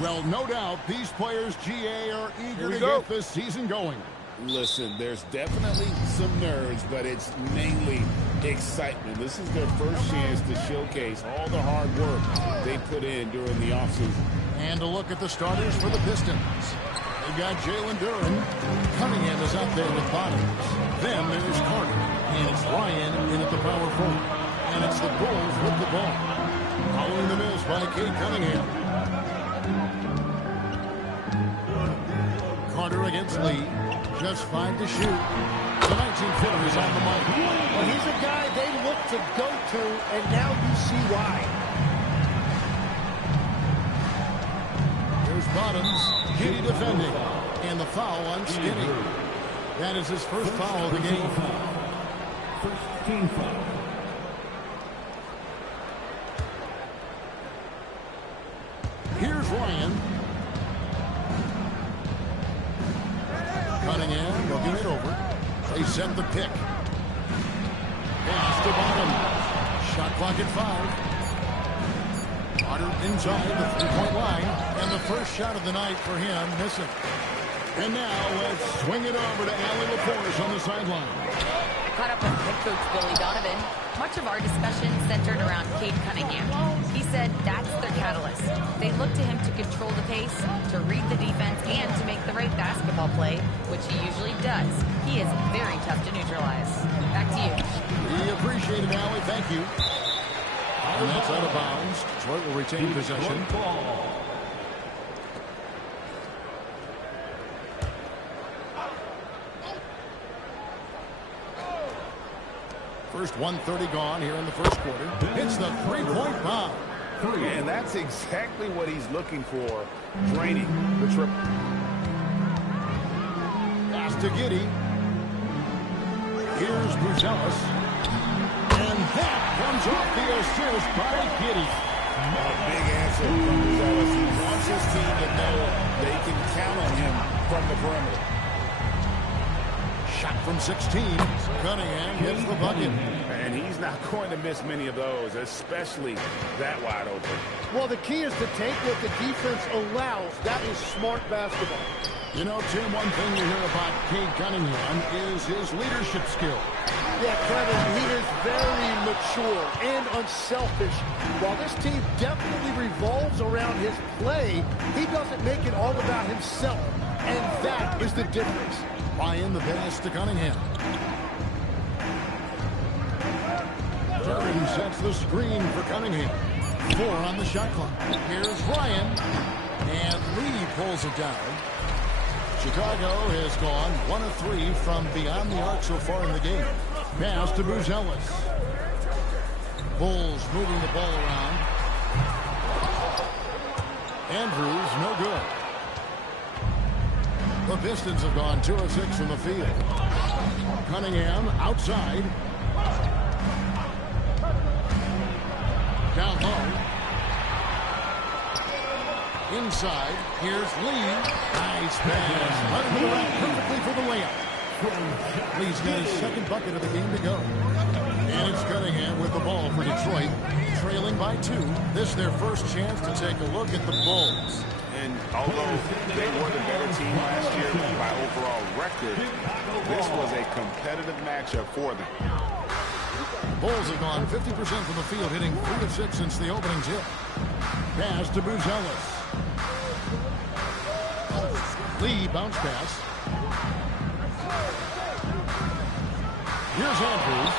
Well, no doubt these players, GA, are eager to get this season going. Listen, there's definitely some nerves, but it's mainly excitement. This is their first chance to showcase all the hard work they put in during the offseason. And a look at the starters for the Pistons. They've got Jalen Duren. Cunningham is out there with Bottoms. Then there's Carter. And it's Ryan in at the power forward. And it's the Bulls with the ball. Following the miss by Cade Cunningham. Carter against Lee. Just 5 to shoot. The 19-footer is on the mic. Well, he's a guy they look to go to, and now you see why. Here's Bottoms. Giddy defending. And the foul on Skinny. That is his first foul of the game. First team foul. Here's Ryan. Cunningham looking it over. They set the pick. Pass to Bottom. Shot clock at 5. Carter inside the three-point line. And the first shot of the night for him missing. And now let's swing it over to Allie LaForce on the sideline. I caught up with head coach Billy Donovan. Much of our discussion centered around Cade Cunningham. He said that's their catalyst. They look to him to control the pace, to read the defense, and to make the right basketball play, which he usually does. He is very tough to neutralize. Back to you. We appreciate it, Allie. Thank you. And that's out of bounds. Detroit will retain possession. First 1:30 gone here in the first quarter. It's the three-point bomb. And that's exactly what he's looking for, draining the triple. Pass to Giddy. Here's Buzelis. And that comes off the assist by Giddy. A big answer from Buzelis. He wants his team to know they can count on him from the perimeter. Shot from 16. Cunningham gets the bucket. And he's not going to miss many of those, especially that wide open. Well, the key is to take what the defense allows. That is smart basketball. You know, Tim, one thing you hear about Cade Cunningham is his leadership skill. Yeah, Kevin, he is very mature and unselfish. While this team definitely revolves around his play, he doesn't make it all about himself. And that is the difference. Ryan the pass to Cunningham. Duren sets the screen for Cunningham. 4 on the shot clock. Here's Ryan. And Lee pulls it down. Chicago has gone 1 of 3 from beyond the arc so far in the game. Pass to Buzelis. Bulls moving the ball around. Andrews, no good. The Pistons have gone 2 of 6 from the field. Cunningham outside. Down low. Inside. Here's Lee. Nice pass. Running it around perfectly for the layup. Lee's got his second bucket of the game to go. And it's Cunningham with the ball for Detroit. Trailing by 2. This is their first chance to take a look at the Bulls. And although they were the better team last year by overall record, this was a competitive matchup for them. The Bulls have gone 50% from the field, hitting 3 of 6 since the opening tip. Pass to Buzelis. Lee bounce pass. Here's Andrews.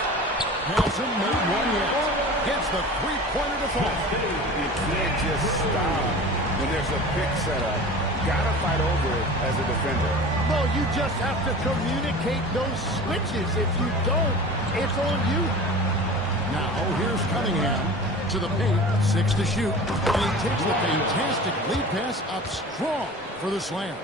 Hasn't made one yet. Gets the three-pointer to fall. You can't just stop when there's a pick set up. Gotta fight over it as a defender. Well, you just have to communicate those switches. If you don't, it's on you. Now, here's Cunningham to the paint, 6 to shoot. And he takes the fantastic lead pass up strong for the slam.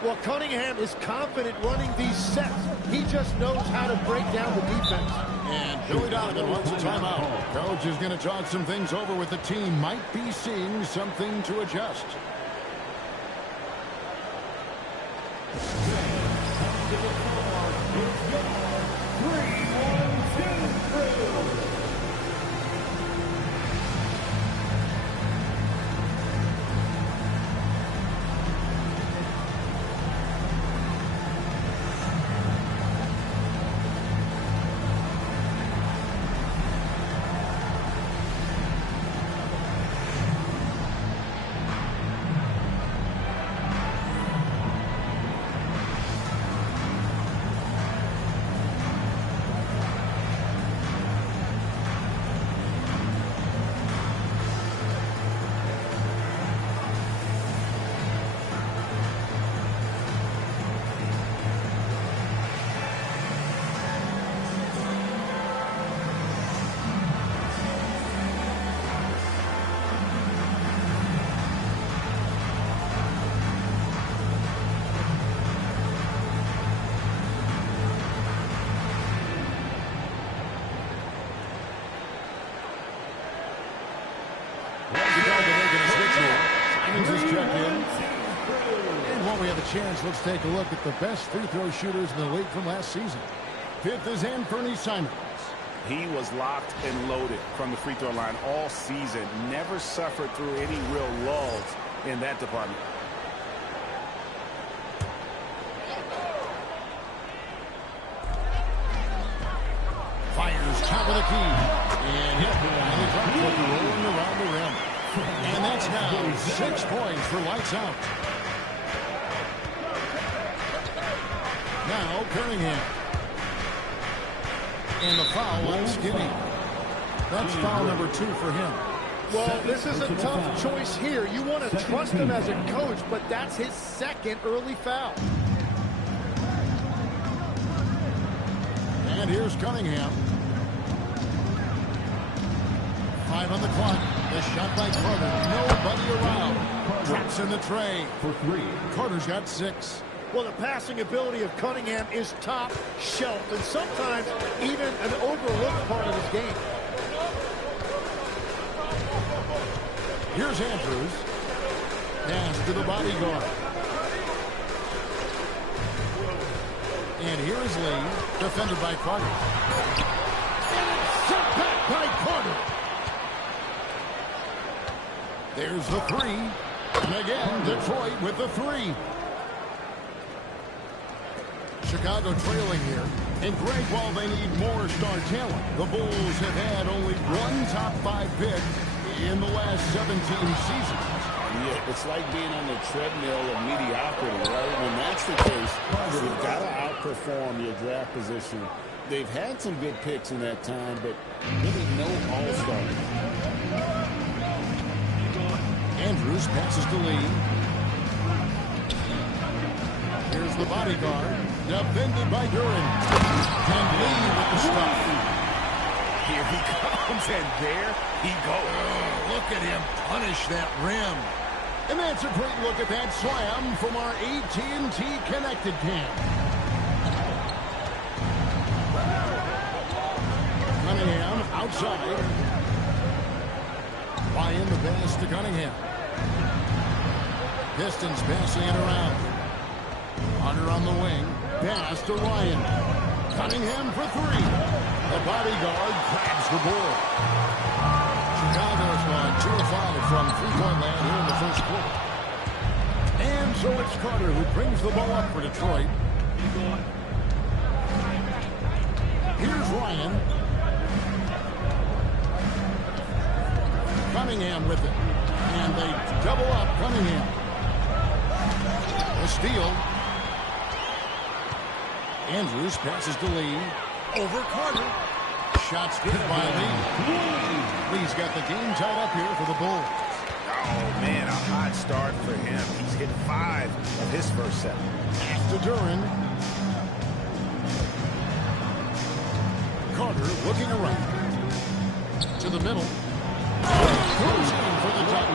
Well, Cunningham is confident running these sets. He just knows how to break down the defense. And Billy Donovan wants a timeout. Coach is going to talk some things over with the team. Might be seeing something to adjust. chance, let's take a look at the best free throw shooters in the league from last season. Fifth is Anthony Simons. He was locked and loaded from the free throw line all season. Never suffered through any real lulls in that department. Fires top of the key. And hit. And the drop kick rolling around the rim. And that's now 6 points for lights out. Now Cunningham. And the foul on Skinny. That's foul number 2 for him. Well, this is a tough choice here. You want to trust him as a coach, but that's his second early foul. And here's Cunningham. 5 on the clock. The shot by Carter. Nobody around. Drops in the tray. For 3. Carter's got 6. Well, the passing ability of Cunningham is top shelf, and sometimes even an overlooked part of his game. Here's Andrews. Pass to the bodyguard. And here's Lee, defended by Carter. And it's set back by Carter. There's the 3. And again, Detroit with the 3. Chicago trailing here. And Greg, while they need more star talent, the Bulls have had only one top 5 pick in the last 17 seasons. Yeah, it's like being on the treadmill of mediocrity, right? When that's the case, you've got to outperform your draft position. They've had some good picks in that time, but really no all-star. Andrews passes to Lee. Here's the bodyguard. Defended by Duran. And Lee with the stop. Here he comes, and there he goes. Oh, look at him punish that rim. And that's a great look at that slam from our AT&T Connected Cam. Cunningham outside. Ryan the pass to Cunningham. Pistons passing it around. Hunter on the wing. Pass to Ryan. Cunningham for 3. The bodyguard grabs the ball. Chicago's gone 2 of 5 from three-point land here in the first quarter. And so it's Carter who brings the ball up for Detroit. Here's Ryan. Cunningham with it. And they double up Cunningham. A steal. Andrews passes to Lee. Over Carter. Shots good by Lee. Lee's got the game tied up here for the Bulls. Oh, man, a hot start for him. He's hit 5 of his first 7. Pass to Duran. Carter looking around. To the middle. Goes in for the dunk.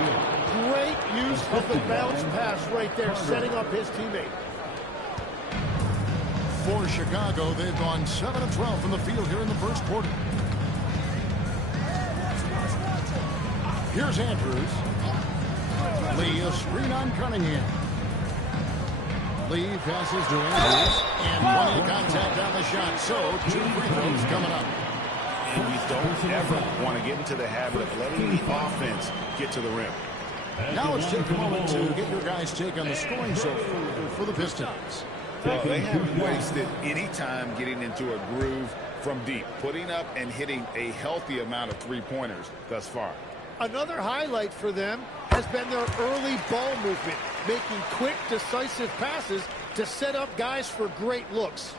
Great use of the bounce pass right there, setting up his teammate. For Chicago, they've gone 7 of 12 from the field here in the first quarter. Here's Andrews. Lee, a screen on Cunningham. Lee passes to Andrews. And plenty of contact on the shot. So, 2 free throws coming up. And you don't ever want to get into the habit of letting the offense get to the rim. Now let's take a moment to get your guys' take on the scoring so far for the Pistons. Well, they haven't wasted any time getting into a groove from deep, putting up and hitting a healthy amount of three-pointers thus far. Another highlight for them has been their early ball movement, making quick, decisive passes to set up guys for great looks.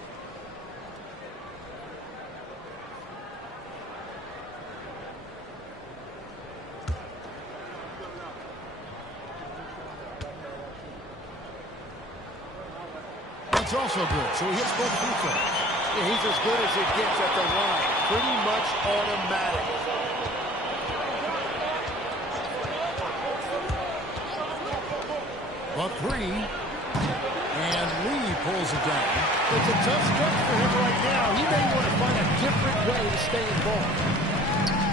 That's also good. So he hits both free throws. Yeah, he's as good as it gets at the line. Pretty much automatic. A 3. And Lee pulls it down. It's a tough stretch for him right now. He may want to find a different way to stay involved.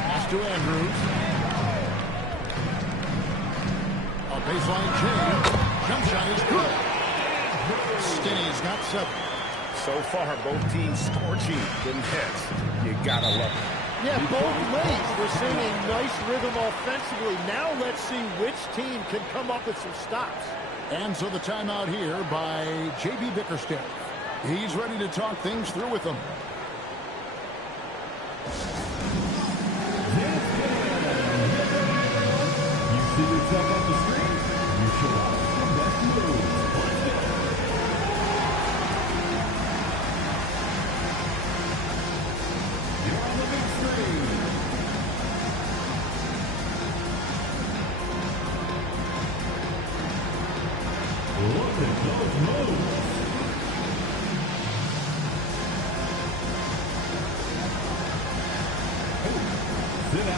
Pass to Andrews. A baseline change. Jump shot is good. Stinney's got 7. So far, both teams scorching the nets. You gotta love it. Yeah, both ways. We're seeing a nice rhythm offensively. Now let's see which team can come up with some stops. And so the timeout here by J.B. Bickerstaff. He's ready to talk things through with them. You see yourself on the screen? You show off the best moves. Let's go. You're on the big screen. Look at those moves. Sit down.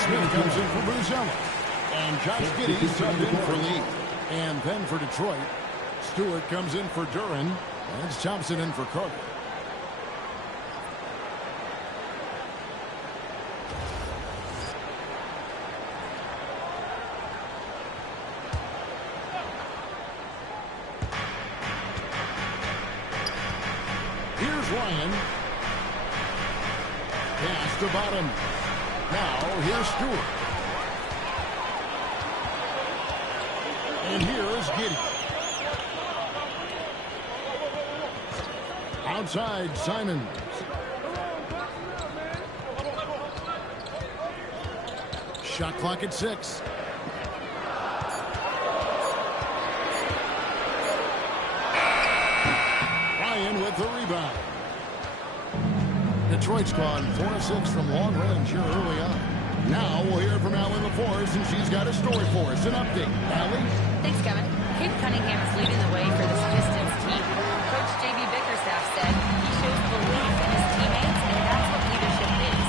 Smith comes in for Buzella. And Josh Giddey's subbed in for Lee. And then for Detroit, Stewart comes in for Duran. And it's Thompson in for Cook. Here's Ryan. Pass to bottom. Now, here's Stewart. And here is Giddey. Outside, Simons. Shot clock at 6. Ryan with the rebound. Detroit's gone 4-6 from long range here early on. Now we'll hear from Allie LaForce, and she's got a story for us. An update. Allie? Thanks, Kevin. Kate Cunningham is leading the way for this Pistons team. Coach J.B. Bickerstaff said he shows belief in his teammates, and that's what leadership is.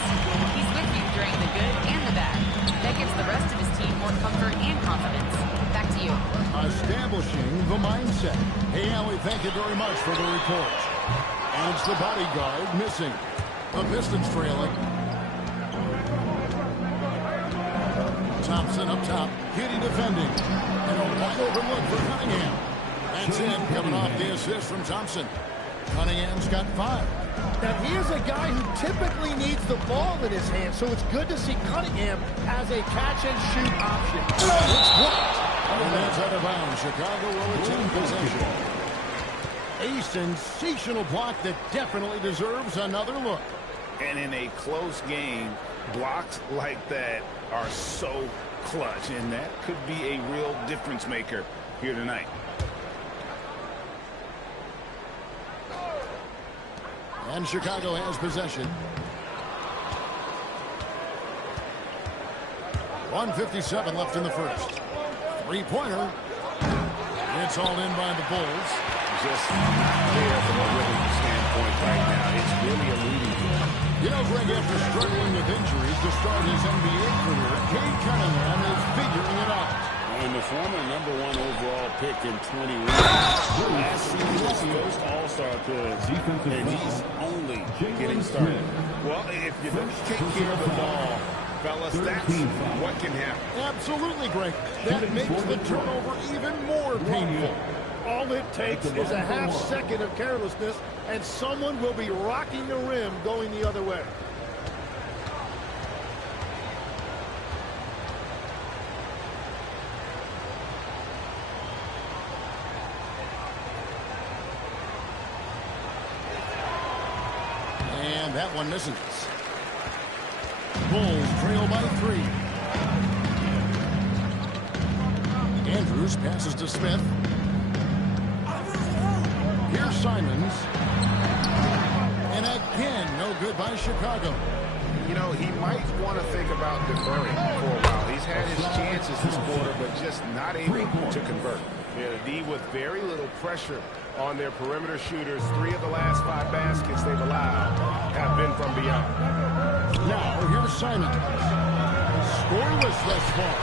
He's with you during the good and the bad. That gives the rest of his team more comfort and confidence. Back to you. Establishing the mindset. Hey, Allie, thank you very much for the report. And it's the bodyguard missing. The Pistons trailing. Thompson up top. Giddey defending. And a wide open look for Cunningham. That's in, coming off the assist from Thompson. Cunningham's got 5. Now, he is a guy who typically needs the ball in his hand, so it's good to see Cunningham as a catch-and-shoot option. It's blocked. And that's out of bounds. Chicago will retain possession. A sensational block that definitely deserves another look. And in a close game, blocks like that are so clutch, and that could be a real difference maker here tonight. And Chicago has possession. 1:57 left in the first. Three-pointer. It's all in by the Bulls. Just not there from a rhythm standpoint right now. It's really a leading game. You know, Greg, after struggling with injuries to start his NBA career, Cade Cunningham is figuring it out. And the former #1 overall pick in 21. Last season, his first All-Star appearance, and he's only getting started. Well, if you don't take care of the ball, fellas, that's what can happen. Absolutely, Greg. That makes the turnover even more painful. All it takes is a half second of carelessness, and someone will be rocking the rim going the other way. And that one misses. Bulls trail by 3. Andrews passes to Smith. Here's Simons. And again, no good by Chicago. You know, he might want to think about deferring for a while. He's had his chances this quarter, but just not able to convert. Yeah, the D with very little pressure on their perimeter shooters. 3 of the last 5 baskets they've allowed have been from beyond. Now, here's Simon. Scoreless thus far.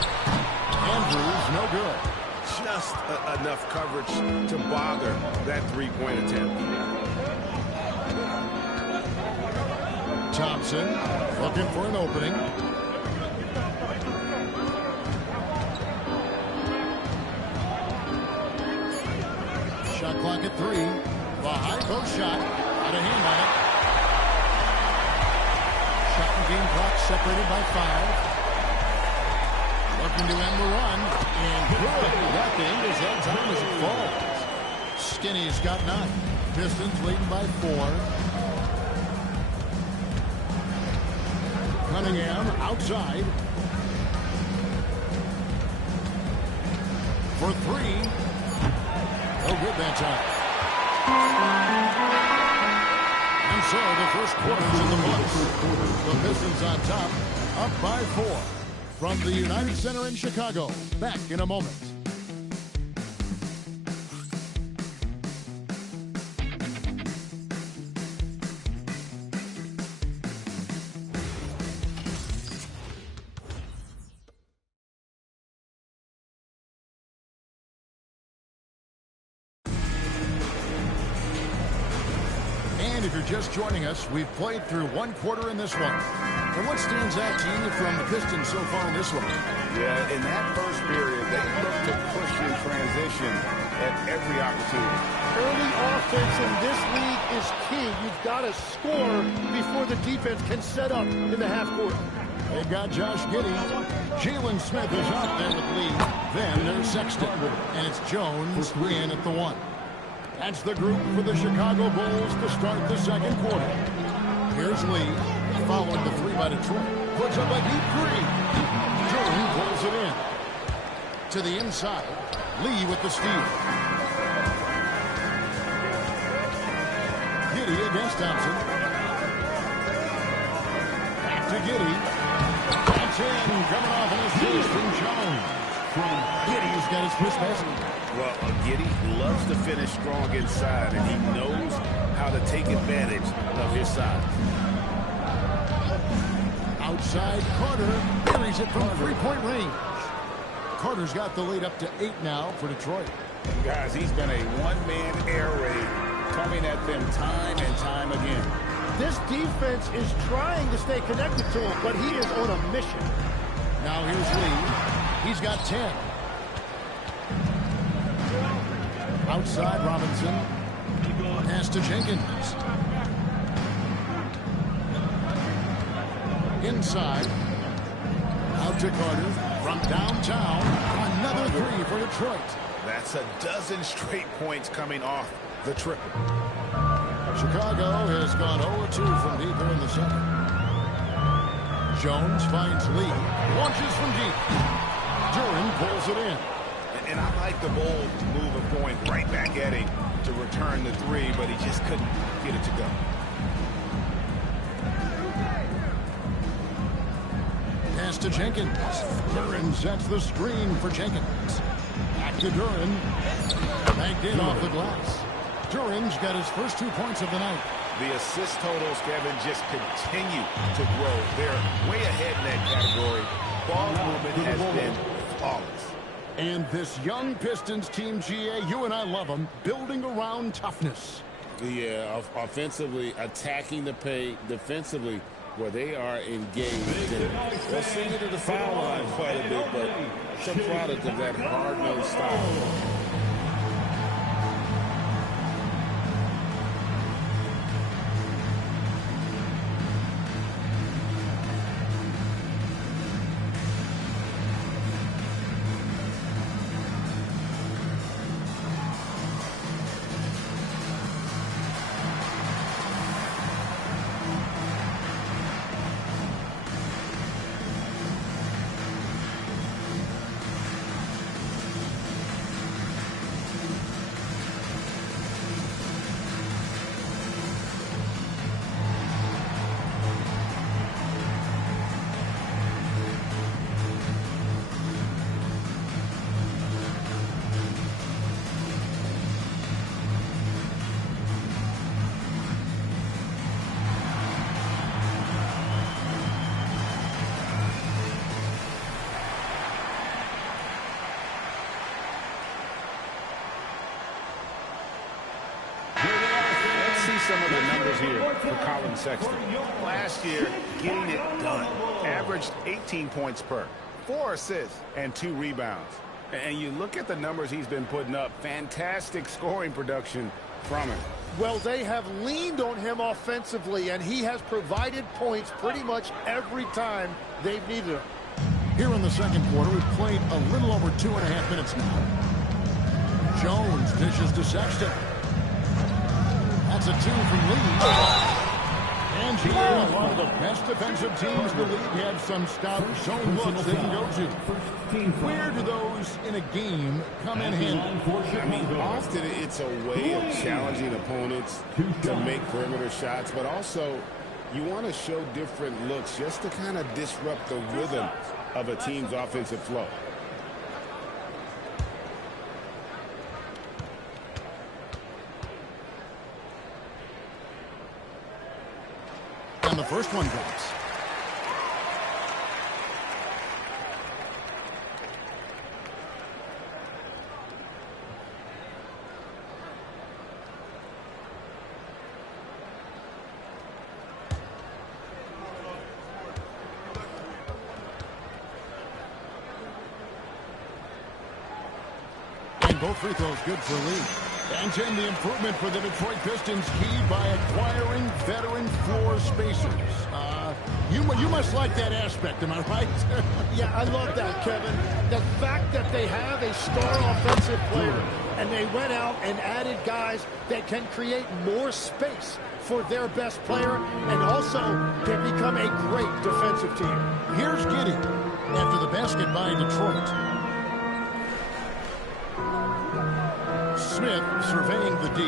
Andrews, no good. Just enough coverage to bother that 3-point attempt. Thompson looking for an opening. Shot clock at 3. The high post shot. Out of hand on it. Shot and game clock separated by 5. Looking to end the run. And good. That thing is that time as it falls. Skinny's got 9. Pistons leading by 4. Cunningham outside. For 3. No good that time. And so the first quarter's in the books. The Pistons on top, up by 4. From the United Center in Chicago. Back in a moment. And if you're just joining us, we've played through 1 quarter in this one. And what stands out to you from the Pistons so far in this one? Yeah, in that first period, they looked to push in transition at every opportunity. Early offense in this league is key. You've got to score before the defense can set up in the half court. They've got Josh Giddey. Jalen Smith is out there with Lee. Then there's Sexton. And it's Jones in at the 1. That's the group for the Chicago Bulls to start the second quarter. Here's Lee, following the 3 by Detroit. Puts up a deep 3. Jordan pulls it in. To the inside, Lee with the steal. Giddey against Thompson. Back to Giddey. That's in, coming off an assist from Jones. Giddey's got his first basket. Well, Giddey loves to finish strong inside, and he knows how to take advantage of his size. Outside, Carter buries it from 3-point range. Carter's got the lead up to 8 now for Detroit. Guys, he's been a one-man air raid coming at them time and time again. This defense is trying to stay connected to him, but he is on a mission. Now here's Lee. He's got 10. Outside, Robinson. Pass to Jenkins. Inside. Out to Carter. From downtown. Another 3 for Detroit. That's a dozen straight points coming off the triple. Chicago has gone 0-2 from deep here in the second. Jones finds Lee. Launches from deep. Duran pulls it in. And I like the bold move of going right back at him to return the 3, but he just couldn't get it to go. Pass to Jenkins. Duran sets the screen for Jenkins. Back to Duran. Banked in off the glass. Duran's got his first 2 points of the night. The assist totals, Kevin, just continue to grow. They're way ahead in that category. Ball movement has been flawless. And this young Pistons team, GA, you and I love them, building around toughness. Yeah, offensively, attacking the paint, defensively, where they are engaged. They'll send it to the foul line quite a bit, but it's a product of that hard-nosed style. some of the numbers here for Colin Sexton. Last year, getting it done. Averaged 18 points per, 4 assists, and 2 rebounds. And you look at the numbers he's been putting up, fantastic scoring production from him. Well, they have leaned on him offensively, and he has provided points pretty much every time they've needed him. Here in the second quarter, we've played a little over 2.5 minutes now. Jones dishes to Sexton. That's a 2 from Lee. And he is one of the best defensive teams in the league. Have some stout zone looks they can go to. Where do those in a game come in handy? I mean, often it's a way of challenging opponents to make perimeter shots, but also you want to show different looks just to kind of disrupt the rhythm of a team's offensive flow. And the first one drops. And both free throws good for Lee. And Jim, the improvement for the Detroit Pistons keyed by acquiring veteran floor spacers. You must like that aspect, am I right? Yeah, I love that, Kevin. The fact that they have a star offensive player and they went out and added guys that can create more space for their best player and also can become a great defensive team. Here's Giddey after the basket by Detroit. Smith surveying the D.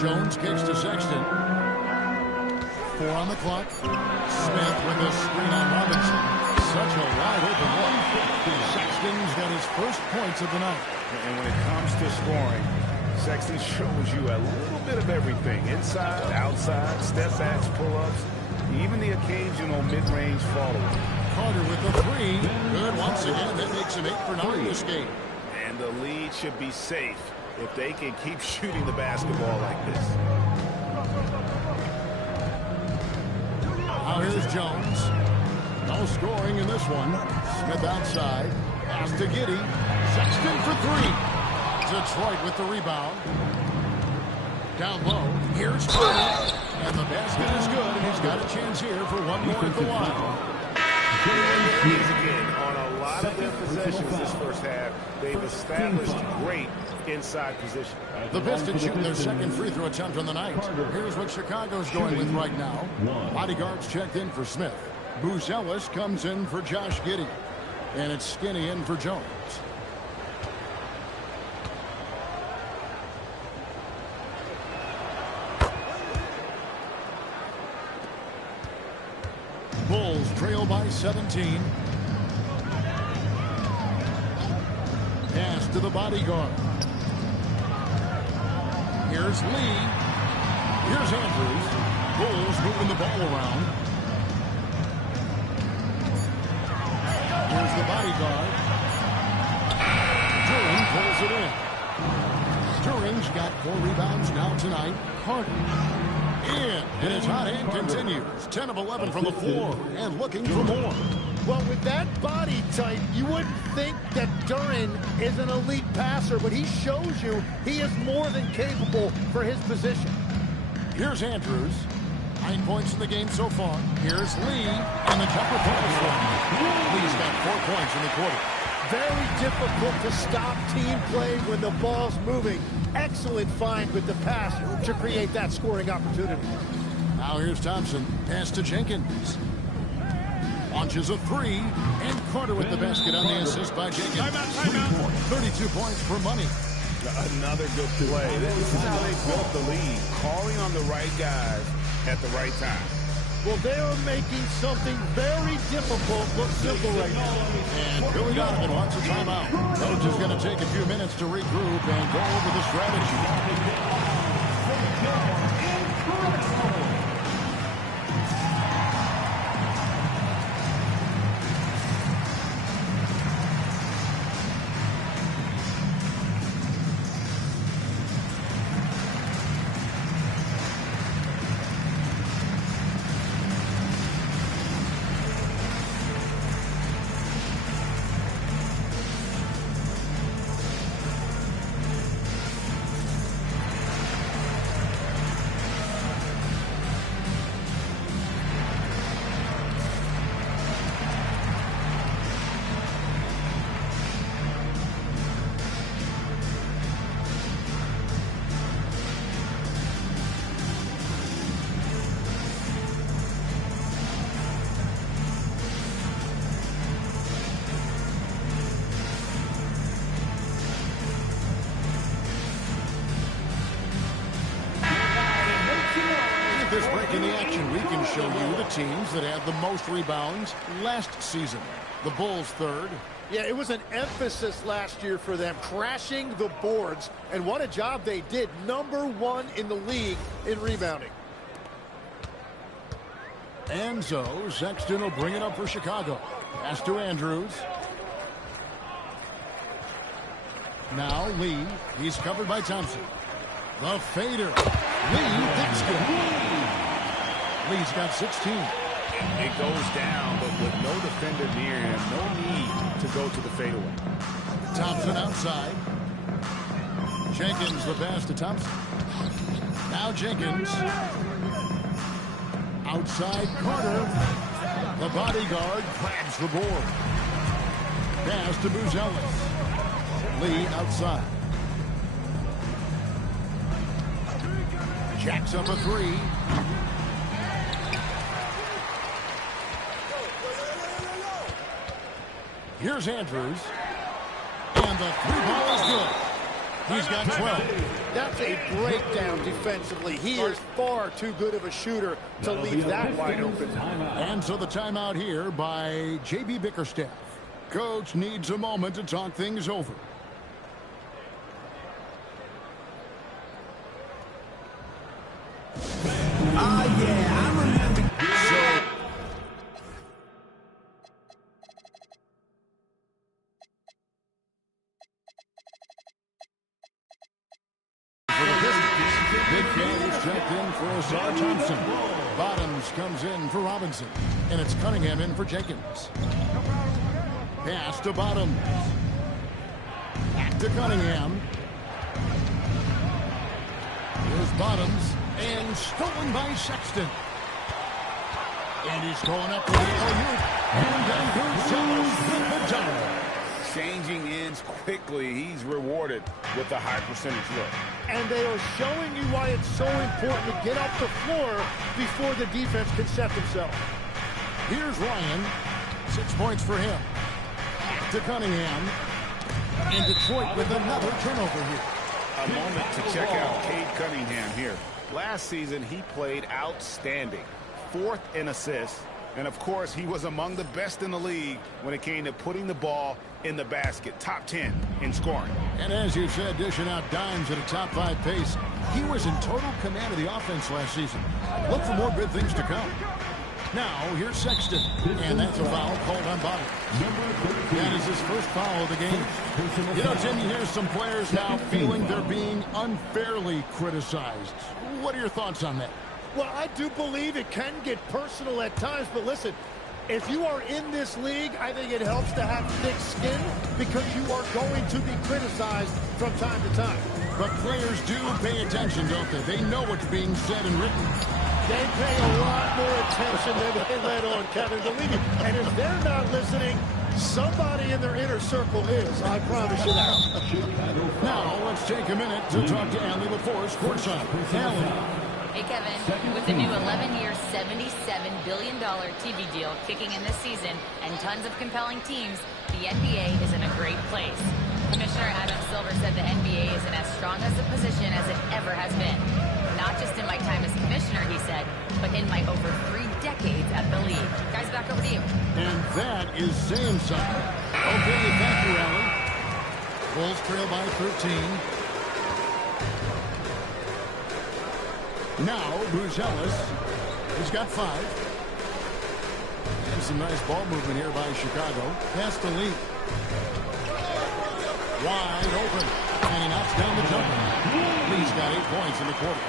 Jones kicks to Sexton. 4 on the clock. Smith with a screen on Robinson. Such a wide open one. Sexton's got his first points of the night. And when it comes to scoring, Sexton shows you a little bit of everything. Inside, outside, step backs, pull-ups, even the occasional mid-range follow. Carter with the 3. Good once again. That makes him 8 for 9 this game. And the lead should be safe if they can keep shooting the basketball like this. Now here's Jones. No scoring in this one. Smith outside. Pass to Giddey. Sexton for 3. Detroit with the rebound. Down low. Here's Smith. And the basket is good. And he's got a chance here for one more at the line. Again, on a lot of their possessions this first half, they've established great inside position. The Pistons shooting their second free throw attempt on the night. Here's what Chicago's going with right now. Bodyguards checked in for Smith. Booz Ellis comes in for Josh Giddey. And it's Skinny in for Jones. Bulls trail by 17. Pass to the bodyguard. Here's Lee. Here's Andrews. Bulls moving the ball around. Here's the bodyguard. Duran pulls it in. Duran's got 4 rebounds now tonight. Carter in, and his hot hand continues. 10 of 11 from the floor, and looking for more. Well, with that body type, you wouldn't think that Duran is an elite passer, but he shows you he is more than capable for his position. Here's Andrews. 9 points in the game so far. Here's Lee, and the jumper falls for him. Lee's got 4 points in the quarter. Very difficult to stop team play when the ball's moving. Excellent find with the pass to create that scoring opportunity. Now here's Thompson. Pass to Jenkins. Launches a 3, and Carter with the basket on the assist by Jenkins. Timeout. 32 points for money. Another good play. This is how they built the lead, calling on the right guys at the right time. Well, they are making something very difficult look simple right now. And Billy Donovan wants a timeout. Coach is going to take a few minutes to regroup and go over the strategy. in the action, we can show you the teams that had the most rebounds last season. The Bulls third. Yeah, it was an emphasis last year for them, crashing the boards. And what a job they did. #1 in the league in rebounding. And so Sexton will bring it up for Chicago. Pass to Andrews. Now Lee. He's covered by Thompson. The fader. Lee, that's good. Lee's got 16. It goes down, but with no defender near him, no need to go to the fadeaway. Thompson outside. Jenkins the pass to Thompson. Now Jenkins. Outside Carter. The bodyguard grabs the board. Pass to Buzelis. Lee outside. Jacks up a three. Here's Andrews. And the three ball is good. He's got 12. That's a breakdown defensively. He is far too good of a shooter to leave that wide open. And so the timeout here by J.B. Bickerstaff. Coach needs a moment to talk things over. Yeah, I remember. Big Game's checked in for Azar Thompson. Bottoms comes in for Robinson. And it's Cunningham in for Jenkins. Pass to Bottoms. Back to Cunningham. Here's Bottoms. And stolen by Sexton. And he's going up for the alley-oop. And then Buzelis with the dunk. Changing ends quickly. He's rewarded with a high percentage look. And they are showing you why it's so important to get off the floor before the defense can set themselves. Here's Ryan. 6 points for him. Back to Cunningham. And Detroit with another turnover here. A moment to check out Cade Cunningham here. Last season, he played outstanding. 4th in assists. And, of course, he was among the best in the league when it came to putting the ball in the basket. Top 10 in scoring. And as you said, dishing out dimes at a top 5 pace. He was in total command of the offense last season. Look for more good things to come. Now, here's Sexton. And that's a foul called on Bottom. That is his first foul of the game. You know, Tim, you hear some players now feeling they're being unfairly criticized. What are your thoughts on that? Well, I do believe it can get personal at times, but listen, if you are in this league, I think it helps to have thick skin because you are going to be criticized from time to time. But players do pay attention, don't they? They know what's being said and written. They pay a lot more attention than they let on, Kevin, believe me. And if they're not listening, somebody in their inner circle is, I promise you that. Now, let's take a minute to talk to Allie LaForce, courtside. Allie. Hey, Kevin, with the new 11-year, $77 billion TV deal kicking in this season and tons of compelling teams, the NBA is in a great place. Commissioner Adam Silver said the NBA is in as strong as a position as it ever has been. Not just in my time as commissioner, he said, but in my over 3 decades at the league. Guys, back over to you. And that is saying something. Okay, thank you, Allie. Bulls trail by 13. Now, Buzelis, he's got 5. And some nice ball movement here by Chicago. Pass to Lee. Wide open. And he knocks down the jumper. Lee's got 8 points in the quarter.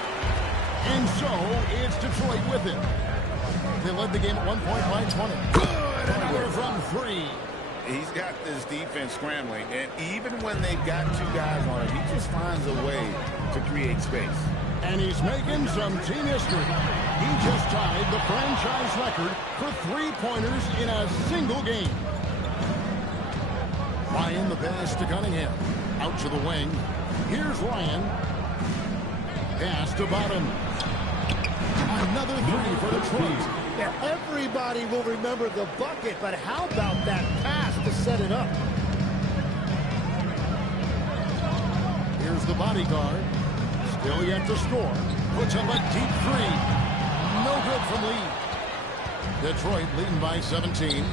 And so, it's Detroit with him. They led the game at 1 point by 20. Good! Another from 3. He's got this defense scrambling, and even when they've got 2 guys on him, he just finds a way to create space. And he's making some team history. He just tied the franchise record for 3-pointers in a single game. Ryan the pass to Cunningham. Out to the wing. Here's Ryan. Pass to Bottom. Another 3 for Detroit. Now, everybody will remember the bucket, but how about that pass to set it up? Here's the bodyguard. Still yet to score. Puts up a deep 3. No from Lee. Detroit leading by 17.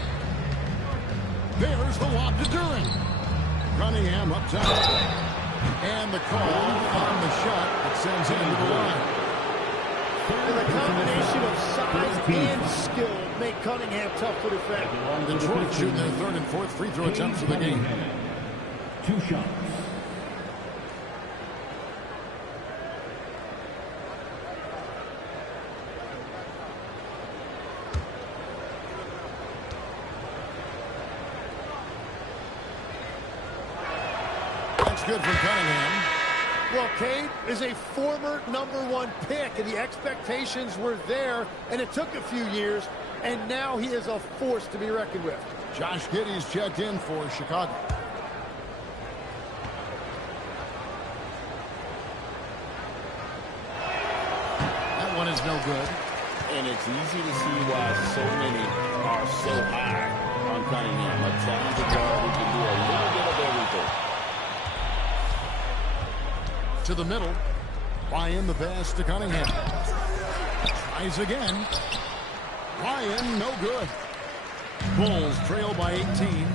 There's the lob to Duran. Cunningham up top. And the call on the shot that sends him to the line. And the combination of size and skill make Cunningham tough to defend. Detroit shooting their third and fourth free throw attempts of the game. 2 shots. That's good for Cunningham. Well, Cade is a former #1 pick, and the expectations were there, and it took a few years, and now he is a force to be reckoned with. Josh Giddey's checked in for Chicago. That one is no good. And it's easy to see why so many are so high on Cunningham. A talented guard who can do a little bit of everything. To the middle. Ryan the pass to Cunningham. Tries again. Ryan, no good. Bulls trail by 18.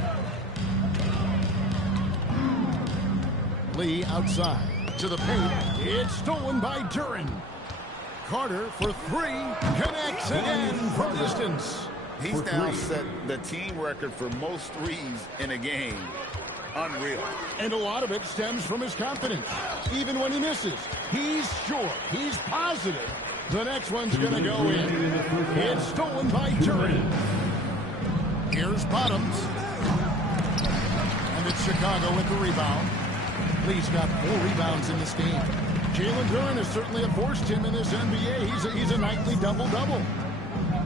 Lee outside. To the paint. It's stolen by Duran. Carter for 3. Connects again from distance. He's now set the team record for most threes in a game. Unreal. And a lot of it stems from his confidence. Even when he misses, he's sure, he's positive the next one's going to go in. It's stolen by Duran. Here's Bottoms. And it's Chicago with the rebound. Lee's got 4 rebounds in this game. Jalen Duran has certainly forced him in this NBA. He's a nightly double-double.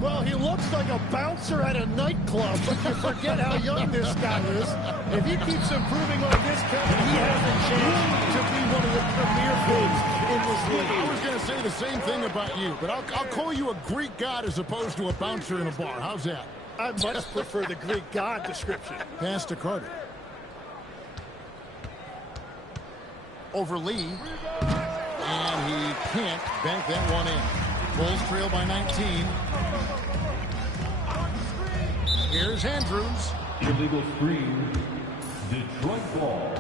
Well, he looks like a bouncer at a nightclub, but you forget how young this guy is. If he keeps improving like this, Kevin, he has a chance to be one of the premier bigs in this league. I was going to say the same thing about you, but I'll call you a Greek god as opposed to a bouncer in a bar. How's that? I much prefer the Greek god description. Pass to Carter. Over Lee. And he can't bank that one in. Bulls trail by 19. Here's Andrews. Illegal screen. Detroit ball.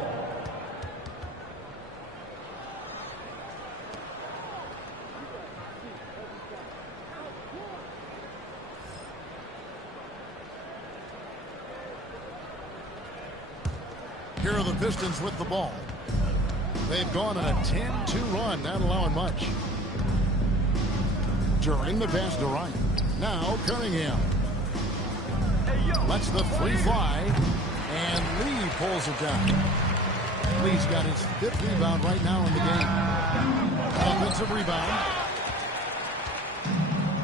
Here are the Pistons with the ball. They've gone on a 10-2 run, not allowing much. During the pass to Ryan. Now Cunningham. Lets the 3 fly. And Lee pulls it down. Lee's got his 5th rebound right now in the game. Offensive rebound.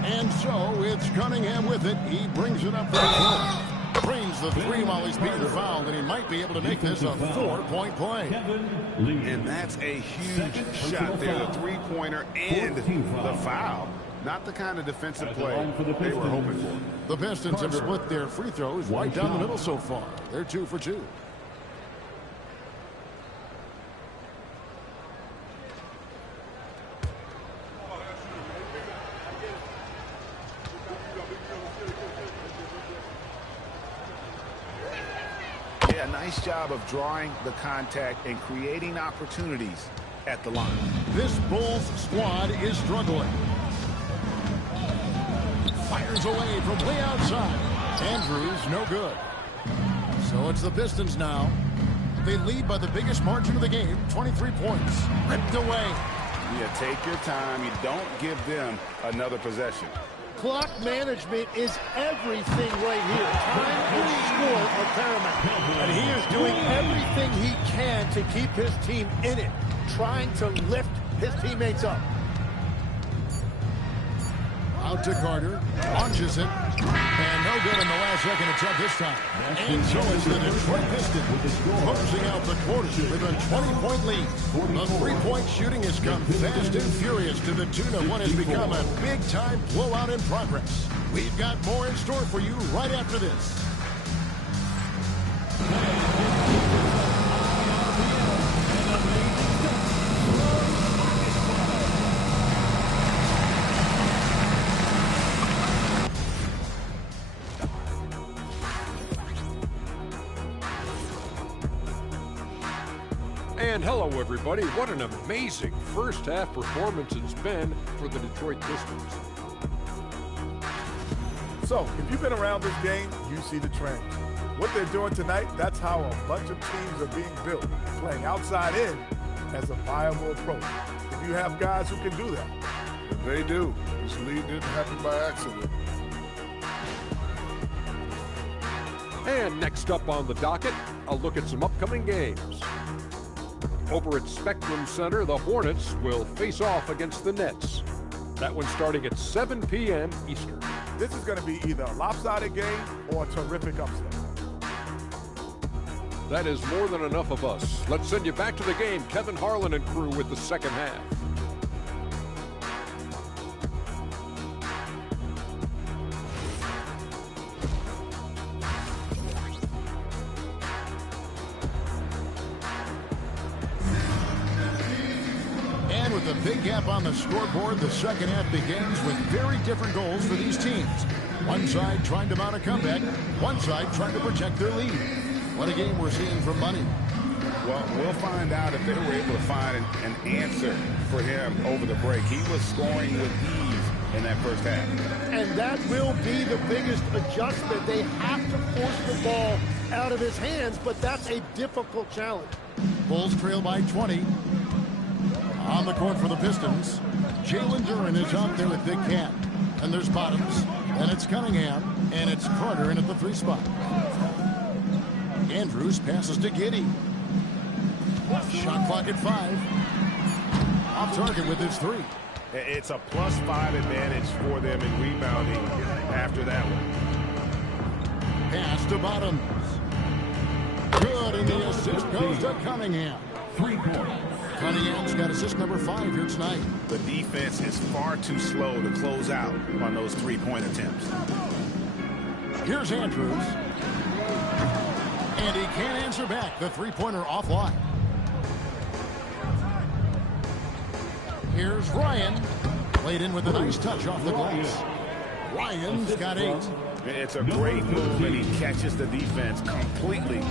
And so it's Cunningham with it. He brings it up for the goal. Brings the 3 while he's being fouled, and he might be able to make this a 4-point play. And that's a huge shot there, the 3-pointer and the foul. Not the kind of defensive play they were hoping for. The Pistons have split their free throws right down the middle so far. They're 2 for 2. Yeah, nice job of drawing the contact and creating opportunities at the line. This Bulls squad is struggling. Fires away from way outside. Andrews, no good. So it's the Pistons now. They lead by the biggest margin of the game, 23 points. Ripped away. Yeah, take your time. You don't give them another possession. Clock management is everything right here. Time and score are paramount. And he is doing everything he can to keep his team in it, trying to lift his teammates up. Out to Carter. Launches it. And no good in the last second attempt this time. And so it's the Detroit Pistons closing out the quarter with a 20-point lead. The three-point shooting has come fast and furious to the tune of what has become a big-time blowout in progress. We've got more in store for you right after this. And hello, everybody. What an amazing first-half performance it's been for the Detroit Pistons. So, if you've been around this game, you see the trend. What they're doing tonight, that's how a bunch of teams are being built, playing outside in as a viable approach. If you have guys who can do that. And they do. This lead didn't happen by accident. And next up on the docket, a look at some upcoming games. Over at Spectrum Center, the Hornets will face off against the Nets. That one's starting at 7 p.m. Eastern. This is going to be either a lopsided game or a terrific upset. That is more than enough of us. Let's send you back to the game. Kevin Harlan and crew with the second half. And with a big gap on the scoreboard, the second half begins with very different goals for these teams. One side trying to mount a comeback, one side trying to protect their lead. What a game we're seeing from Money. Well, we'll find out if they were able to find an answer for him over the break. He was scoring with ease in that first half. And that will be the biggest adjustment. They have to force the ball out of his hands, but that's a difficult challenge. Bulls trail by 20. On the court for the Pistons, Jalen Duren is out there with Big Cat. And there's Bottoms, and it's Cunningham, and it's Carter in at the 3 spot. Andrews passes to Giddey. Shot clock at 5. Off target with his 3. It's a +5 advantage for them in rebounding after that one. Pass to Bottoms. Good, and the assist goes to Cunningham. 3 points. Cunningham's got assist number 5 here tonight. The defense is far too slow to close out on those 3-point attempts. Here's Andrews. And he can't answer back. The 3-pointer offline. Here's Ryan. Played in with a nice touch off the glass. Ryan's got 8. It's a great move, and he catches the defense completely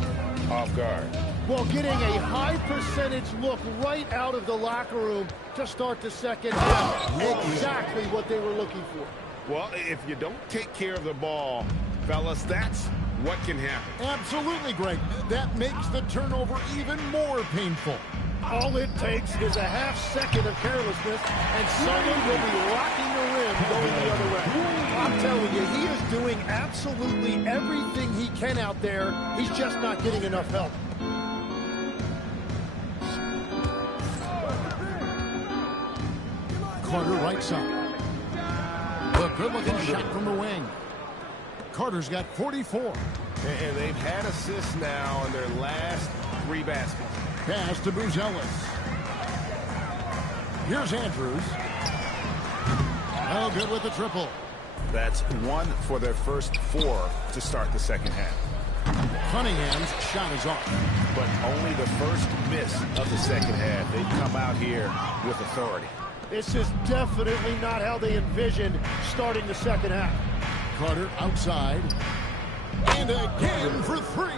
off guard. Well, getting a high percentage look right out of the locker room to start the second half. Exactly what they were looking for. Well, if you don't take care of the ball, fellas, that's what can happen. Absolutely, Greg. That makes the turnover even more painful. All it takes is a half second of carelessness, and someone will be rocking the rim going the other way. I'm telling you, he is doing absolutely everything he can out there. He's just not getting enough help. Carter right side. A good-looking shot from the wing. Carter's got 44. And they've had assists now in their last 3 baskets. Pass to Buzelis. Here's Andrews. Oh, good with the triple. That's 1 for their first 4 to start the second half. Cunningham's shot is off. But only the first miss of the second half. They come out here with authority. This is definitely not how they envisioned starting the second half. Carter outside. And again for 3.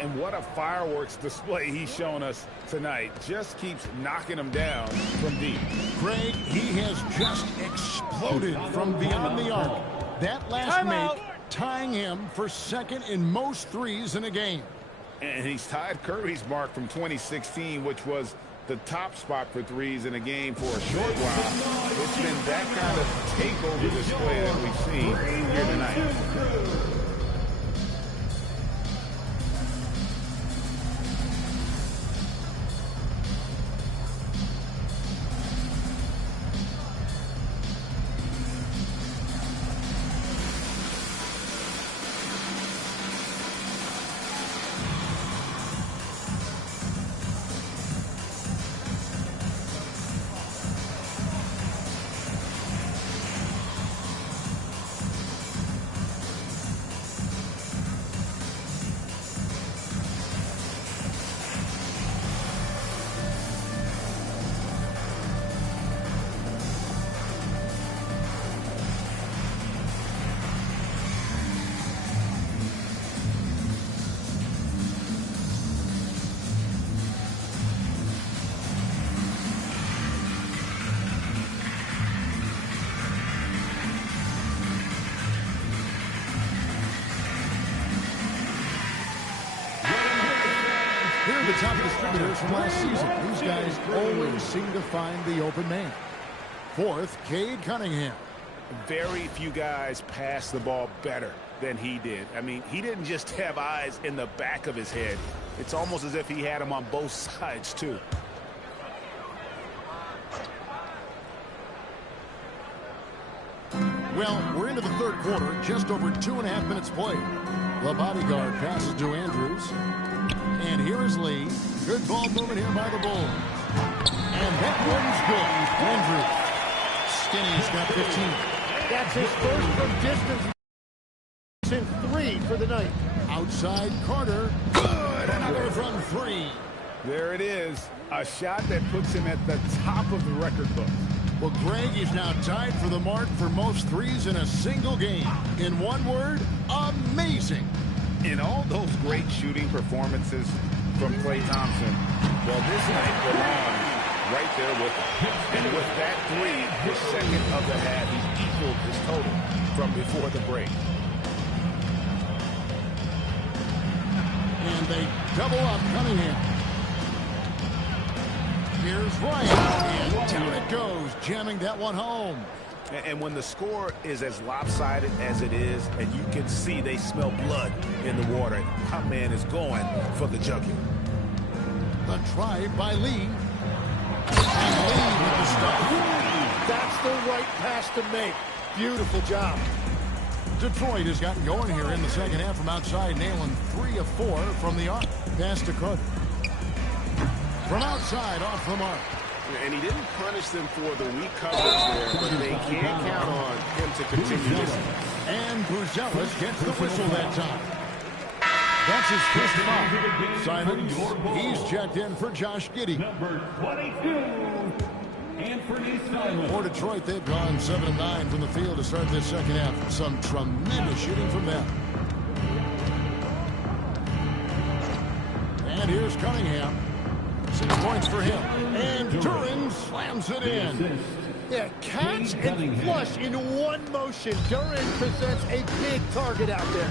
And what a fireworks display he's shown us tonight. Just keeps knocking them down from deep. Greg, he has just exploded from beyond the arc. That last make tying him for second in most threes in a game. And he's tied Curry's mark from 2016, which was the top spot for threes in a game for a short while. It's been that kind of takeover display that we've seen here tonight. of the top distributors from last season. These guys always seem to find the open man. Fourth, Cade Cunningham. Very few guys pass the ball better than he did. I mean, he didn't just have eyes in the back of his head. It's almost as if he had them on both sides, too. Well, we're into the third quarter, just over 2.5 minutes played. The bodyguard passes to Andrews. And here is Lee. Good ball movement here by the Bulls. And that one's good. Andrews. Skinny's got 15. That's his first from distance in 3 for the night. Outside Carter. Good. Another from 3. There it is. A shot that puts him at the top of the record book. Well, Greg is now tied for the mark for most threes in a single game. In one word, amazing. In all those great shooting performances from Klay Thompson, well, this night belongs right there with him. And with that three, his second of the half, he's equaled his total from before the break. And they double up Cunningham. Here's Ryan, and down it goes, jamming that one home. And when the score is as lopsided as it is, and you can see they smell blood in the water, my man is going for the jugular. The try by Lee. And Lee with the stop. That's the right pass to make. Beautiful job. Detroit has gotten going here in the second half from outside, nailing 3 of 4 from the arc. Pass to Carter. From outside, off the mark. And he didn't punish them for the weak coverage there, but they can't count on him to continue this. And Buzelis gets the whistle that time. That's his first foul. Simons, he's checked in for Josh Giddey. Number 22, Anthony Simons. For Detroit, they've gone 7 of 9 from the field to start this second half. Some tremendous shooting from them. And here's Cunningham. 6 points for him. And Duran slams it in. Yeah, catch and flush in one motion. Duran presents a big target out there.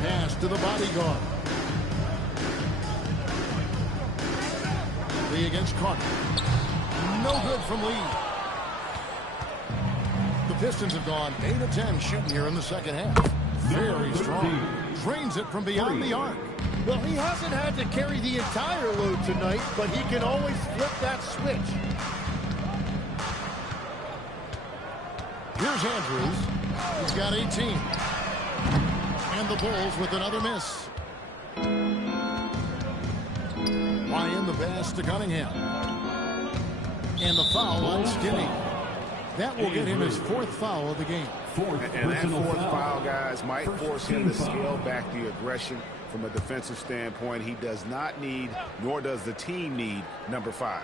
Pass to the bodyguard. Lee against Carter. No good from Lee. The Pistons have gone 8 of 10 shooting here in the second half. Very strong. Drains it from beyond the arc. Well, he hasn't had to carry the entire load tonight, but he can always flip that switch. Here's Andrews. He's got 18. And the Bulls with another miss. Ryan the pass to Cunningham. And the foul on Skinny. That will get him his 4th foul of the game. And that 4th foul, guys, might force him to scale back the aggression from a defensive standpoint. He does not need, nor does the team need, number 5.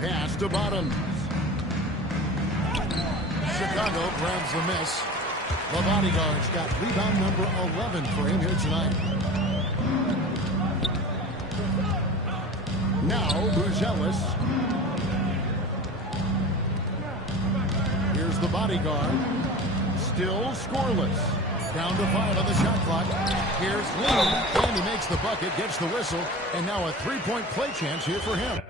Pass to Bottoms. Chicago grabs the miss. The bodyguard's got rebound number 11 for him here tonight. Now Buzelis. Here's the bodyguard. Still scoreless. Down to 5 on the shot clock. Here's Lee. And he makes the bucket, gets the whistle, and now a 3-point play chance here for him.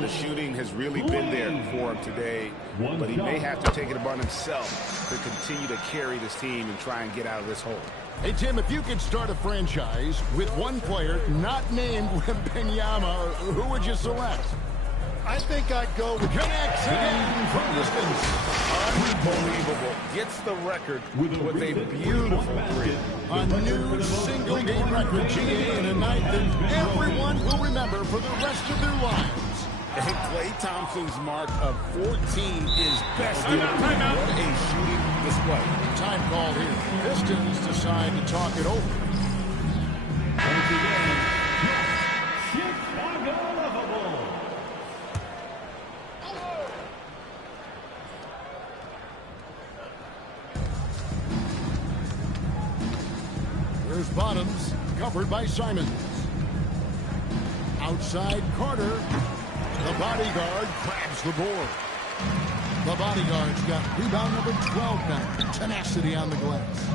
The shooting has really been there for him today, but he may have to take it upon himself to continue to carry this team and try and get out of this hole. Hey, Tim, if you could start a franchise with one player not named Wembanyama, who would you select? I think I'd go with Connects again from distance. Unbelievable. Gets the record with a beautiful three. A new single-game record, GA, in a night that everyone will remember for the rest of their lives. And Klay Thompson's mark of 14 is best. What a shooting display. Time called here. Pistons decide to talk it over. Once again, Chicago Lovable. Bottoms, covered by Simons. Outside Carter. The bodyguard grabs the board. The bodyguard's got rebound number 12 now. Tenacity on the glass.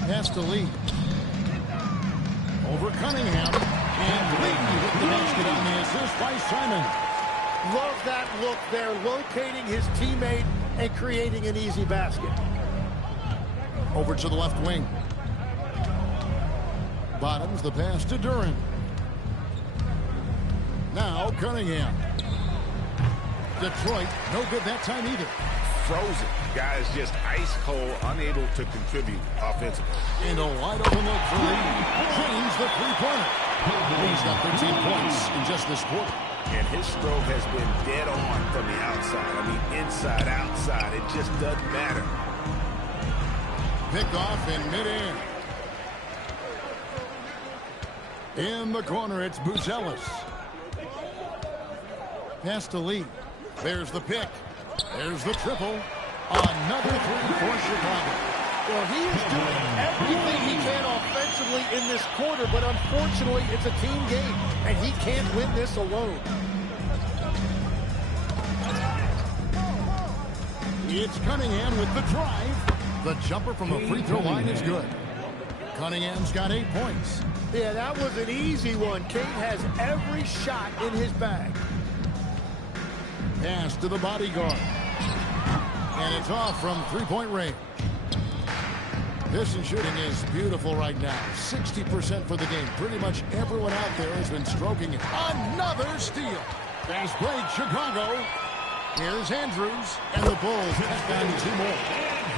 Pass to Lee. Over Cunningham. And Lee with the basket on the assist by Simons. Love that look there, locating his teammate and creating an easy basket. Over to the left wing. Bottoms the pass to Duran. Now Cunningham. Detroit, no good that time either. Frozen. Guys just ice cold, unable to contribute offensively. And a wide open look for Lee. Drains the three-pointer. Lee's got 13 points in just this quarter. And his stroke has been dead on from the outside. I mean, inside, outside. It just doesn't matter. Picked off in midair. In the corner, it's Buzelis. Pass to Lee. There's the pick. There's the triple. Another three for Chicago. Well, he is doing everything he can offensively in this quarter, but unfortunately, it's a team game, and he can't win this alone. It's Cunningham with the drive. The jumper from the free throw line is good. Cunningham's got 8 points. Yeah, that was an easy one. Kate has every shot in his bag. Pass to the bodyguard. And it's off from three-point range. Piston shooting is beautiful right now. 60% for the game. Pretty much everyone out there has been stroking it. Another steal. Fast break, Chicago. Here's Andrews. And the Bulls tack on 2 more.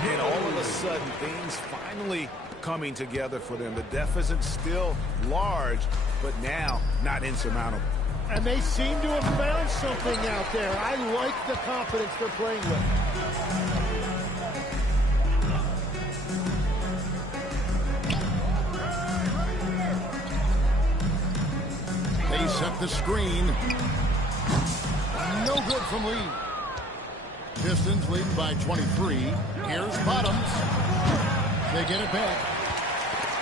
And all of a sudden, things finally coming together for them. The deficit's still large, but now not insurmountable. And they seem to have found something out there. I like the confidence they're playing with. They set the screen. No good from Lee. Pistons leading by 23. Here's Bottoms. They get it back.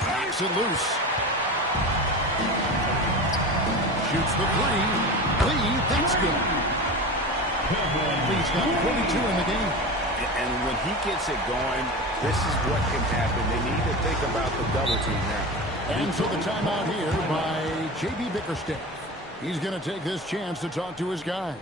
Knocks it loose. Shoots the three. Lee, that's good. Lee's got 42 in the game. And when he gets it going, this is what can happen. They need to think about the double team now. And so the timeout here by J.B. Bickerstaff. He's going to take this chance to talk to his guys.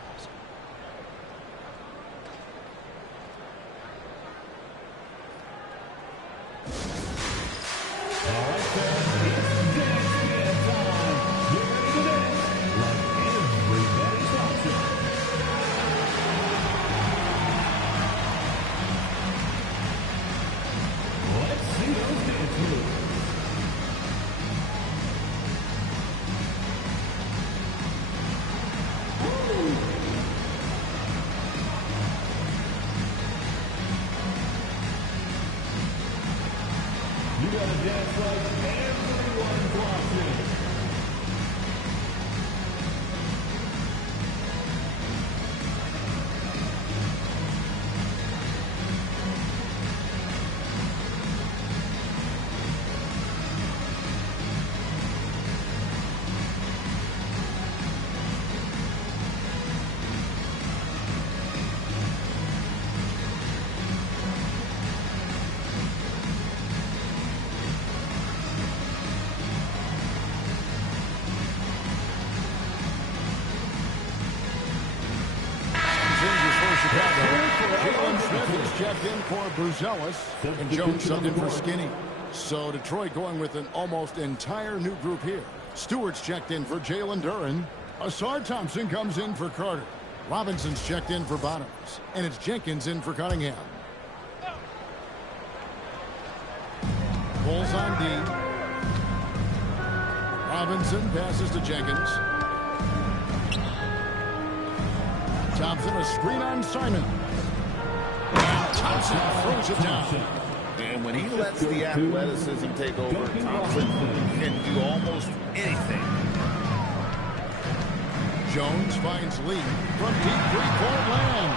Checked in for Buzelis, and Jones subbed in for Skinny. So Detroit going with an almost entire new group here. Stewart's checked in for Jalen Duran. Asar Thompson comes in for Carter. Robinson's checked in for Bottoms. And it's Jenkins in for Cunningham. Bulls on D. Robinson passes to Jenkins. Thompson, a screen on Simon. Thompson throws it down. And when he lets the athleticism take over, Thompson can do almost anything. Jones finds Lee from deep three-point land.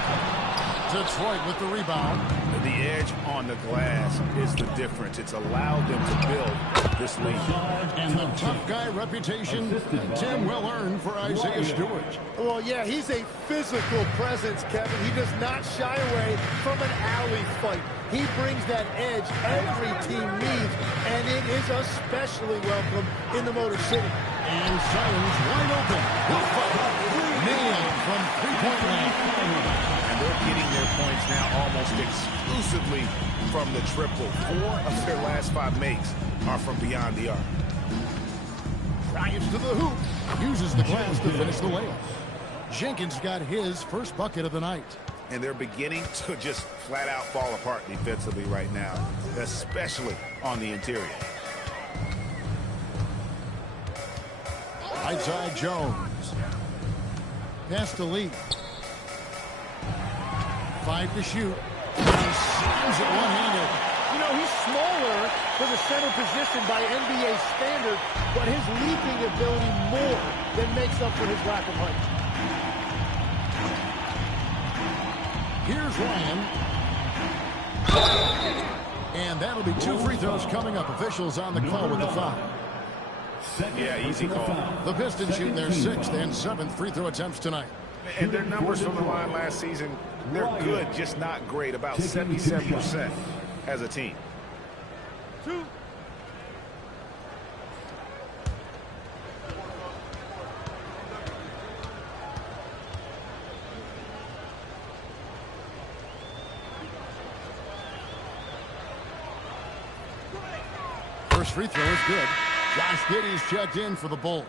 Detroit with the rebound. The edge on the glass is the difference. It's allowed them to build this lead. And the tough guy reputation, Tim, well earned for Isaiah Stewart. Well, yeah, he's a physical presence, Kevin. He does not shy away from an alley fight. He brings that edge every team needs, and it is especially welcome in the Motor City. And Simons wide open. He'll fire. Nailed from three-point land. And they're getting their points now almost exclusively from the triple. 4 of their last 5 makes are from beyond the arc. Drives to the hoop. Uses the glass to finish the layup. Jenkins got his first bucket of the night. And they're beginning to just flat out fall apart defensively right now, especially on the interior. Right side Jones. Pass to Lee. 5 to shoot. He slams it one-handed. You know, he's smaller for the center position by NBA standard, but his leaping ability more than makes up for his lack of height. Here's Ryan. And that'll be 2 free throws coming up. Officials on the call with the foul. Yeah, easy call. The Pistons shooting their 6th and 7th free throw attempts tonight. And their numbers from the line last season, they're good, just not great. About 77% as a team. 2. First free throw is good. Josh Giddey's checked in for the Bulls.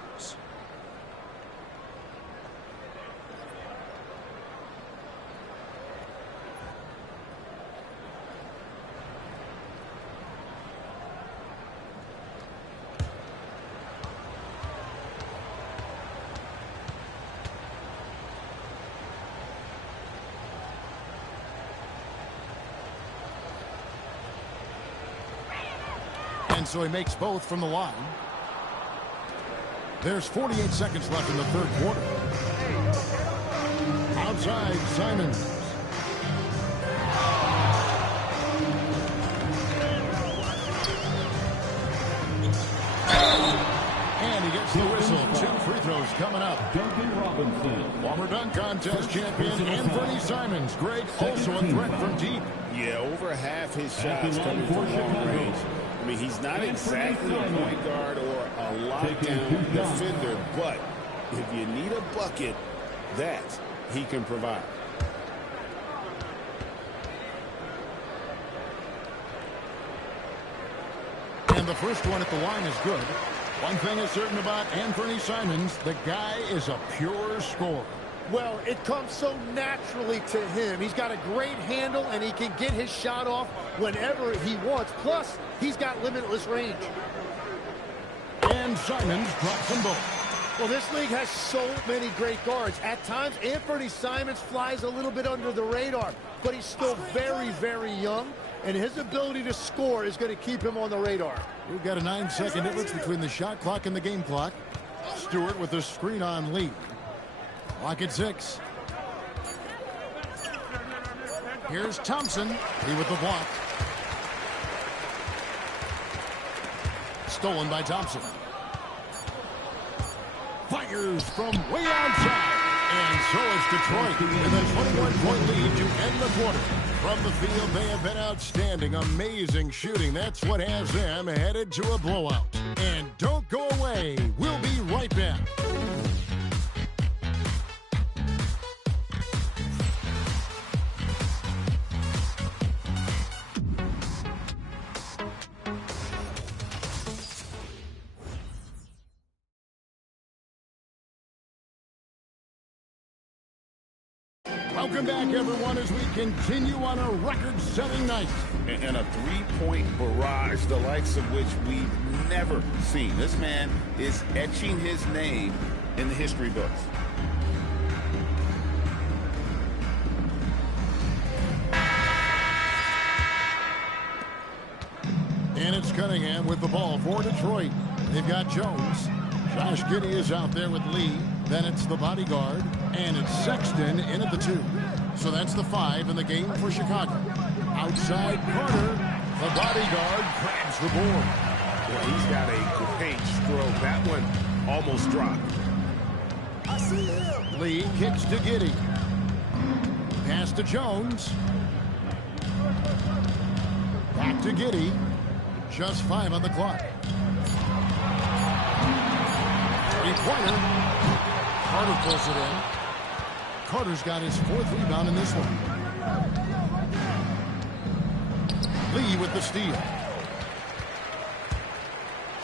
And so he makes both from the line. There's 48 seconds left in the third quarter. Outside, Simons. And he gets the whistle. 2 free throws coming up. Duncan Robinson. Former dunk contest champion Anthony Simons. Greg, also a threat from deep. Yeah, over half his shots coming from long range. I mean, he's not exactly a point guard or a lockdown defender, but if you need a bucket, that he can provide. And the first one at the line is good. One thing is certain about Anthony Simons, the guy is a pure scorer. Well, it comes so naturally to him. He's got a great handle, and he can get his shot off whenever he wants. Plus, he's got limitless range. And Simons drops them both. Well, this league has so many great guards. At times, Anthony Simons flies a little bit under the radar, but he's still very, very young, and his ability to score is going to keep him on the radar. We've got a 9-second difference between the shot clock and the game clock. Stewart with the screen on Lee. Clock at 6. Here's Thompson. He with the block. Stolen by Thompson. Fires from way outside. And so is Detroit with a 21-point lead to end the quarter. From the field, they have been outstanding. Amazing shooting. That's what has them headed to a blowout. And don't go away. We'll be right back. Welcome back, everyone, as we continue on a record-setting night. And a three-point barrage, the likes of which we've never seen. This man is etching his name in the history books. And it's Cunningham with the ball for Detroit. They've got Jones. Josh Giddey is out there with Lee. Then it's the bodyguard. And it's Sexton in at the 2. So that's the 5 in the game for Chicago. Outside Carter, the bodyguard grabs the board. Well, he's got a great stroke. That one almost dropped. Lee kicks to Giddey. Pass to Jones. Back to Giddey. Just 5 on the clock. Three-pointer. Carter pulls it in. Carter's got his 4th rebound in this one. Lee with the steal.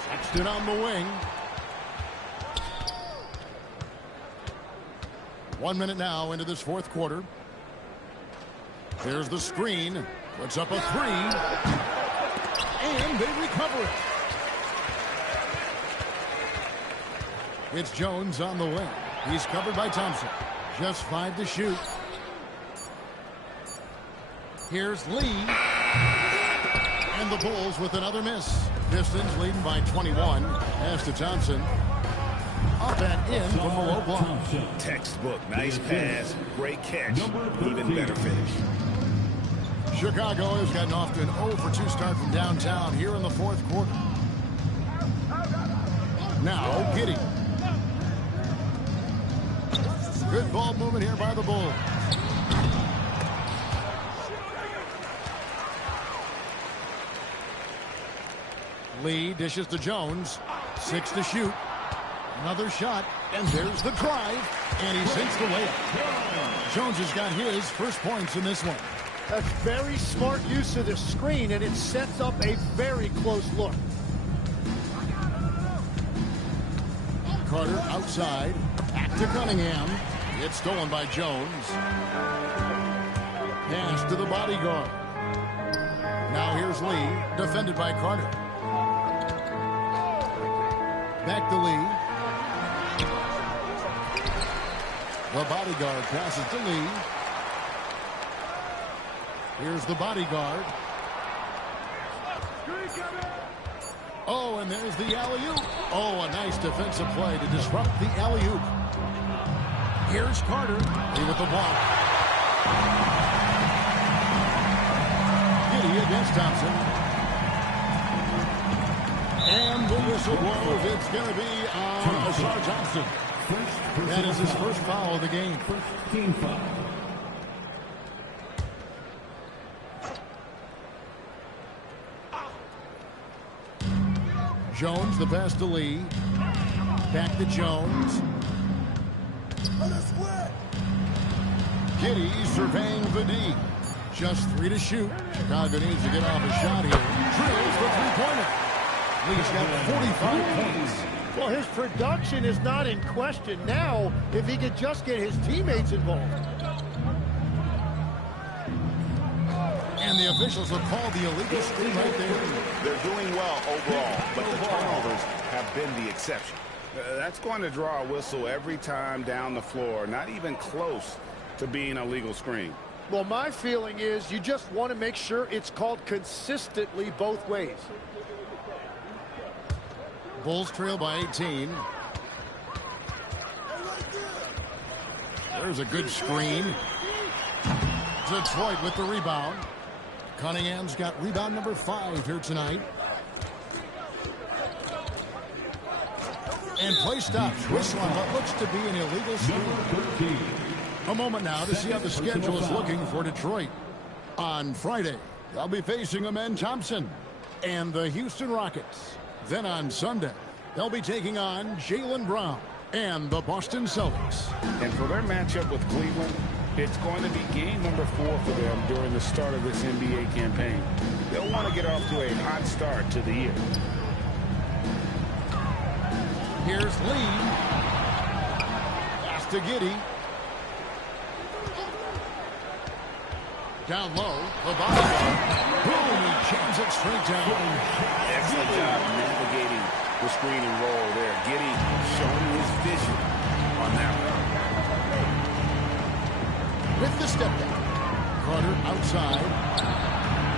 Sexton on the wing. 1 minute now into this 4th quarter. There's the screen. Puts up a 3. And they recover it. It's Jones on the wing. He's covered by Thompson. Just 5 to shoot. Here's Lee. And the Bulls with another miss. Pistons leading by 21. Pass to Thompson. Up and in from the low block. Textbook. Nice pass. Great catch. Even better finish. Chicago has gotten off to an 0 for 2 start from downtown here in the 4th quarter. Now, Giddey. Good ball movement here by the Bulls. Lee dishes to Jones. 6 to shoot. Another shot. And there's the drive. And he sinks the layup. Jones has got his first points in this one. That's very smart use of the screen, and it sets up a very close look. Carter outside. Back to Cunningham. It's stolen by Jones. Pass to the bodyguard. Now here's Lee, defended by Carter. Back to Lee. The bodyguard passes to Lee. Here's the bodyguard. Oh, and there's the alley-oop. Oh, a nice defensive play to disrupt the alley-oop. Here's Carter. Lee with the block. Giddey against Thompson. And the whistle blows. It's going to be on Ashar Thompson. That is his first foul of the game. First team foul. Jones, the pass to Lee. Back to Jones. Giddey surveying the D. Just 3 to shoot. Chicago needs to get off a shot here. Drills the three-pointer. Lee's got 45 points. Well, his production is not in question now if he could just get his teammates involved. And the officials will call the illegal screen right there. They're doing well overall, but the turnovers have been the exception. That's going to draw a whistle every time down the floor, not even close to being a legal screen. Well, my feeling is you just want to make sure it's called consistently both ways. Bulls trail by 18. There's a good screen. Detroit with the rebound. Cunningham's got rebound number 5 here tonight. And play stops. Whistle on what looks to be an illegal screen. A moment now to see how the schedule is looking for Detroit. On Friday, they'll be facing Amen Thompson and the Houston Rockets. Then on Sunday, they'll be taking on Jaylen Brown and the Boston Celtics. And for their matchup with Cleveland, it's going to be game number 4 for them during the start of this NBA campaign. They'll want to get off to a hot start to the year. Here's Lee. Pass to Giddey. Down low, the bodyguard. Boom, he jams it straight down. Excellent job navigating the screen and roll there. Giddey showing his vision on that one. With the step down. Carter outside.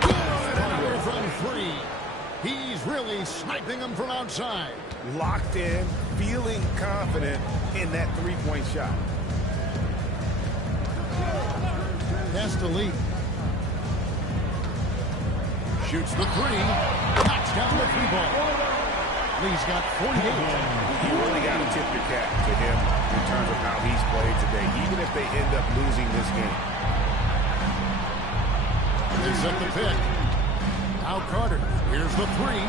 Good anywhere from 3. He's really sniping them from outside. Locked in, feeling confident in that three-point shot. Has to lead. Shoots the three. Knocks down the three ball. Lee's got 48. You really got to tip your cap to him in terms of how he's played today, even if they end up losing this game. They set the pick. Now Carter. Here's the three.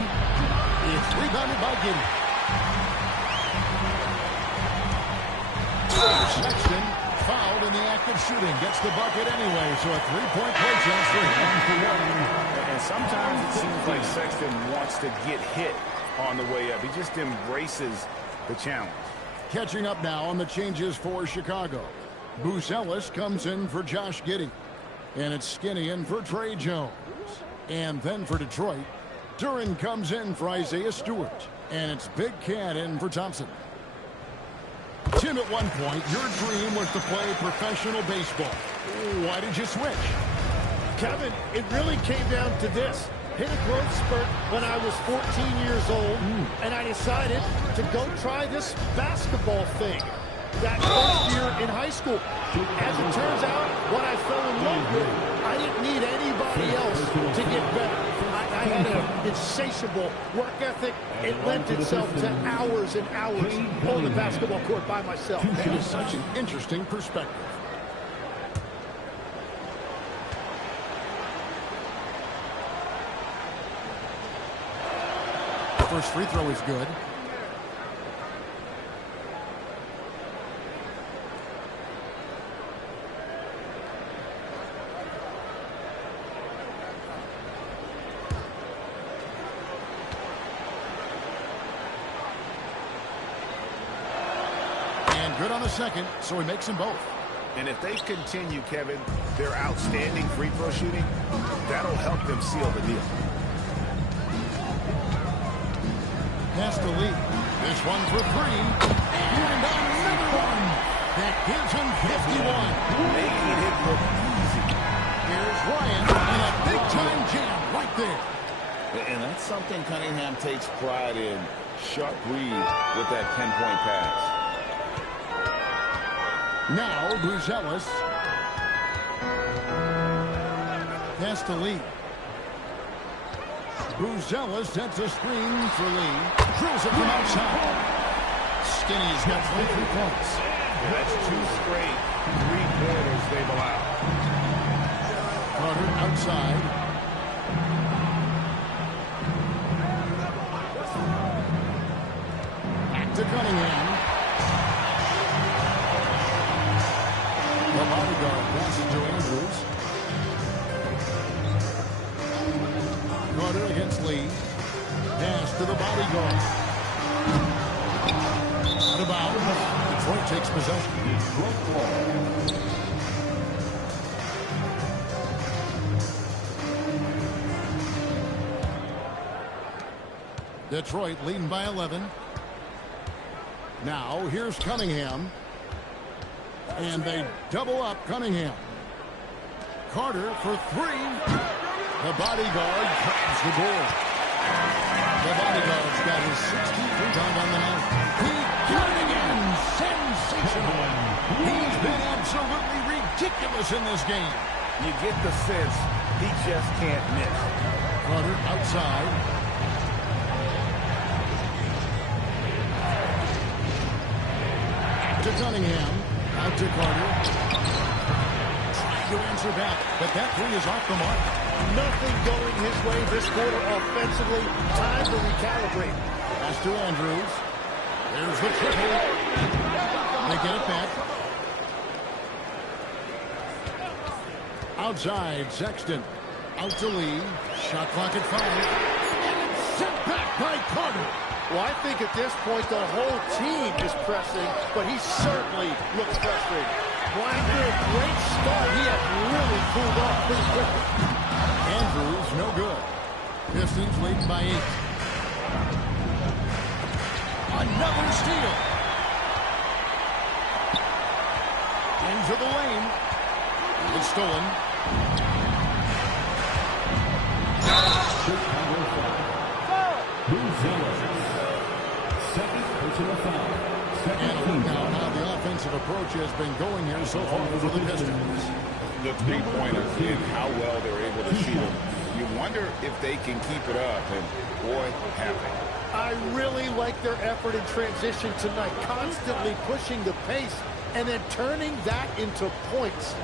It's rebounded by Giddey. Sexton fouled in the act of shooting. Gets the bucket anyway, so a three-point play chance for him. And sometimes it seems like Sexton wants to get hit on the way up. He just embraces the challenge. Catching up now on the changes for Chicago. Booz Ellis comes in for Josh Giddey. And it's Skinny in for Trey Jones. And then for Detroit, Duran comes in for Isaiah Stewart. And it's Big Cat in for Thompson. Tim, at one point, your dream was to play professional baseball. Why did you switch? Kevin, it really came down to this. Hit a growth spurt when I was 14 years old, and I decided to go try this basketball thing. That first year in high school. As it turns out, what I fell in love with, I didn't need anybody else to get better. I had an insatiable work ethic. It lent itself to hours and hours on the basketball court by myself. That is such an interesting perspective. The first free throw is good. Good on the second, so he makes them both. And if they continue, Kevin, their outstanding free throw shooting, that'll help them seal the deal. Has to lead. This one for three. And another one. That gives him 51. Making it look easy. Here's Ryan and a big-time jam right there. And that's something Cunningham takes pride in. Sharp read with that 10-point pass. Now, Booz Ellis has to lead. Booz Ellis sets a screen for Lee. Drills it from outside. Skinny's got 23 points. That's two straight three-pointers they've allowed. Carter outside. Back to Cunningham. The bodyguard passes to Andrews. Carter against Lee. Pass to the bodyguard. Out of bounds. Detroit takes possession. Detroit leading by 11. Now here's Cunningham. And they double up Cunningham. Carter for three. The bodyguard grabs the board. The bodyguard's got his 16th rebound on the night. He got it again. Sensational. He's been absolutely ridiculous in this game. You get the sense he just can't miss. Carter outside. To Cunningham. Out to Carter. Trying to answer back, but that three is off the mark. Nothing going his way this quarter offensively. Time to recalibrate. Pass to Andrews. There's the triple. They get it back. Outside, Sexton. Out to Lee. Shot clock at 5. And it's sent back by Carter. Well, I think at this point the whole team is pressing, but he certainly looks frustrated. Well, after a great start, he has really cooled off pretty quickly. Andrews, no good. Pistons leading by 8. Another steal. Into the lane. It's stolen. And now how the offensive approach has been going here so far for the Pistons. the three-pointers and how well they're able to shoot them. You wonder if they can keep it up, and boy, have they. I really like their effort in transition tonight, constantly pushing the pace and then turning that into points.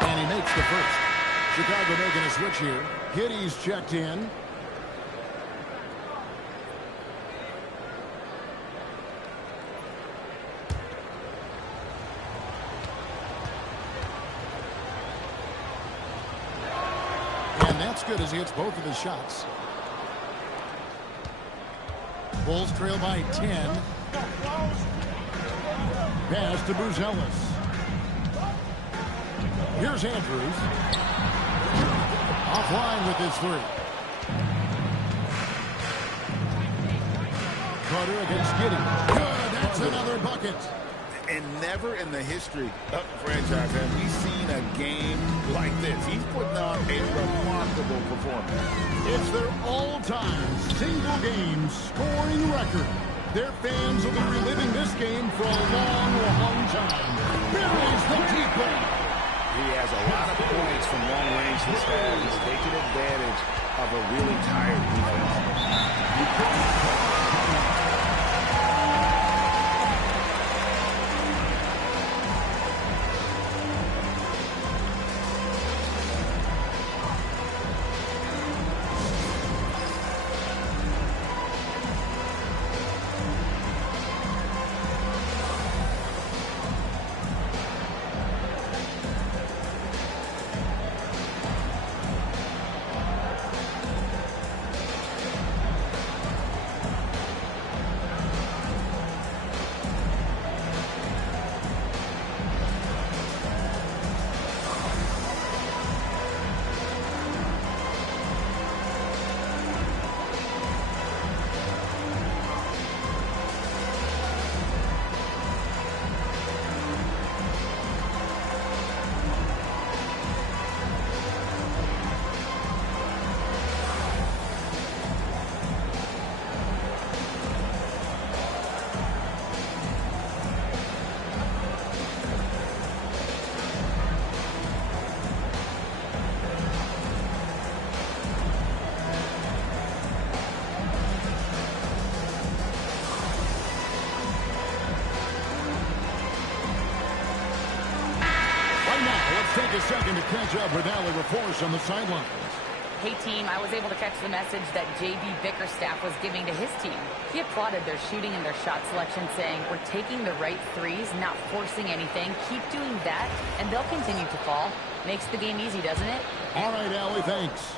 And he makes the first. Chicago making a switch here. Giddey's checked in. And that's good as he hits both of his shots. Bulls trail by 10. Pass to Buzelis. Here's Andrews. Offline with his three. Carter against Giddey. Good, that's another bucket. And never in the history of the franchise have we seen a game like this. He's putting on a remarkable performance. It's their all-time single-game scoring record. Their fans will be reliving this game for a long, long time. Buries the deep one. He has a lot of points from long range this half. He's taking advantage of a really tired defense. Take a second to catch up with Allie Reforce on the sidelines. Hey, team, I was able to catch the message that J.B. Bickerstaff was giving to his team. He applauded their shooting and their shot selection, saying, we're taking the right threes, not forcing anything. Keep doing that, and they'll continue to fall. Makes the game easy, doesn't it? All right, Allie, thanks.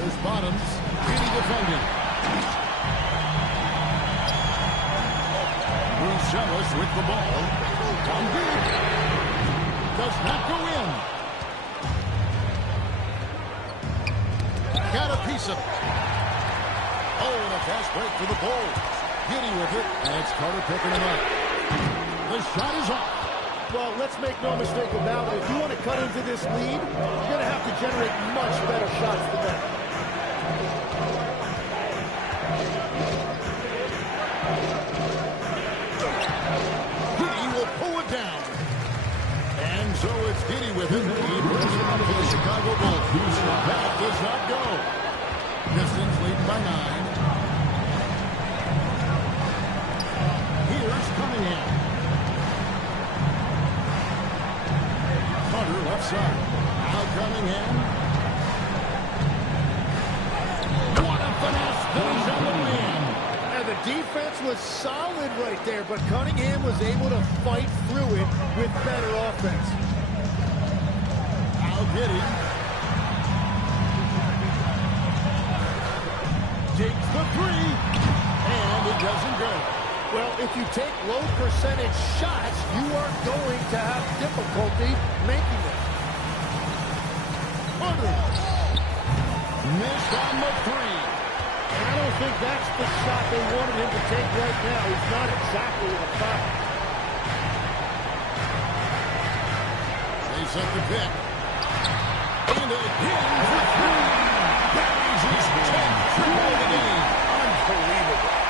There's Bottoms. Giddey defending. Buzelis with the ball. From deep. Does not go in. Got a piece of it. Oh, and a fast break for the Bulls. Giddey with it, and it's Carter picking him up. The shot is off. Well, let's make no mistake about it. If you want to cut into this lead, you're going to have to generate much better shots than that. So it's Giddey with it. He brings it up for the Chicago Bulls. That does not go. Pistons lead by 9. Here's Cunningham. Carter left side. Now Cunningham. What a finesse finish on the win. And the defense was solid right there, but Cunningham was able to fight through it with better offense. Giddey takes the three, and it doesn't go. Well, if you take low percentage shots, you are going to have difficulty making them. Missed on the three. And I don't think that's the shot they wanted him to take right now. He's not exactly in a foul. They set the pick. And again for three. Buries his 10th triple of the game. Unbelievable.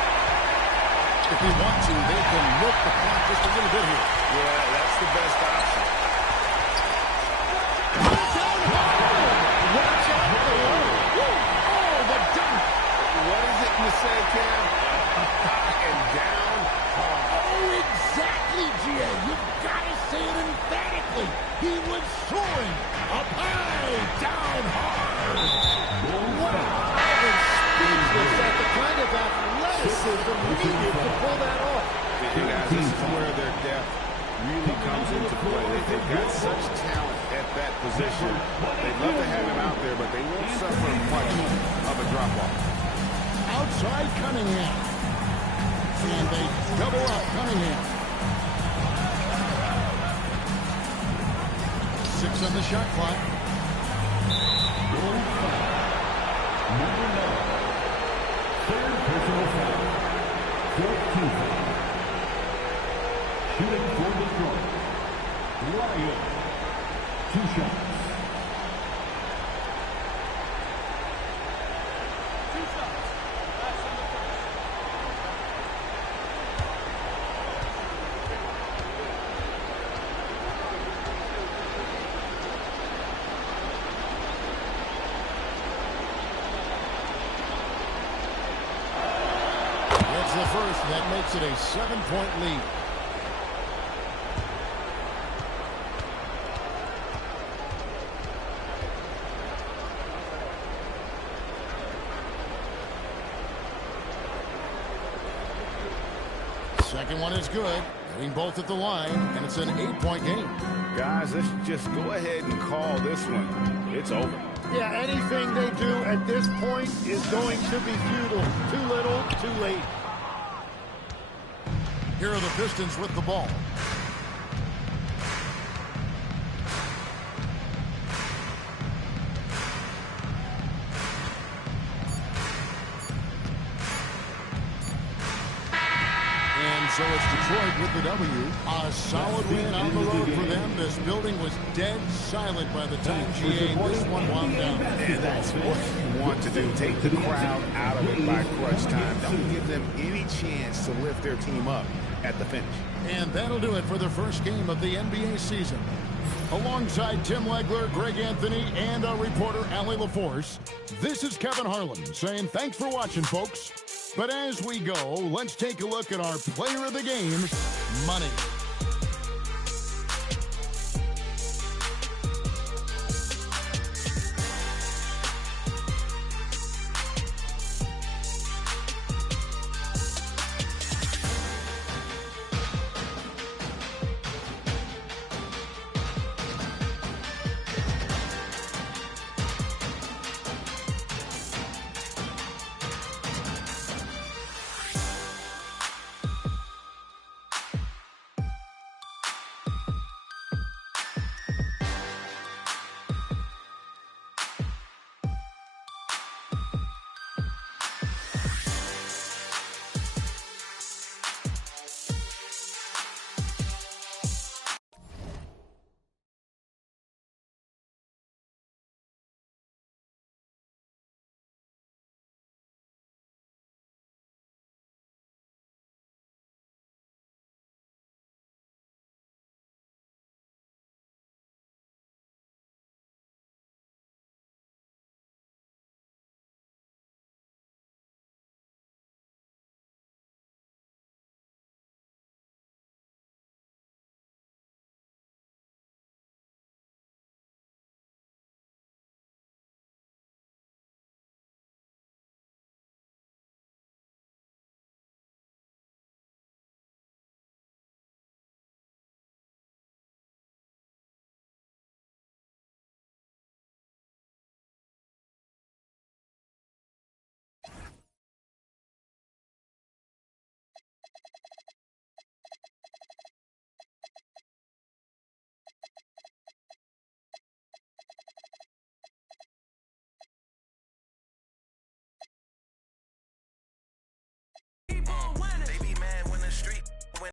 can milk the clock just a little bit here. Yeah, that's the best option. Watch out below. Oh, the dunk. What is it you say, Cam? High and down. Oh, exactly, G.A. You've got to say it emphatically. He was soaring up high, down hard. Wow. I was speechless at the kind of athleticism needed to pull that off. And guys, this is where their depth really comes into play. They've got such talent at that position. They'd love to have him out there, but they won't suffer much of a drop-off. Outside Cunningham. And they double up Cunningham. 6 on the shot clock. Number 9. Third personal foul. 14 foul. Shooting for Detroit. Ryan. 2 shots. That's the first. That makes it a 7-point lead. Second one is good. Hitting both at the line, and it's an 8-point game. Guys, let's just go ahead and call this one. It's over. Yeah, anything they do at this point is going to be futile. Too little, too late. Here are the Pistons with the ball. And so it's Detroit with the W. A solid win on the road for them. This building was dead silent by the time GA this one wound down. And that's what you want to do. Take the crowd out of it by crunch time. Don't give them any chance to lift their team up at the finish. And that'll do it for the first game of the NBA season. Alongside Tim Legler, Greg Anthony, and our reporter, Allie LaForce, this is Kevin Harlan saying thanks for watching, folks. But as we go, let's take a look at our player of the game, money.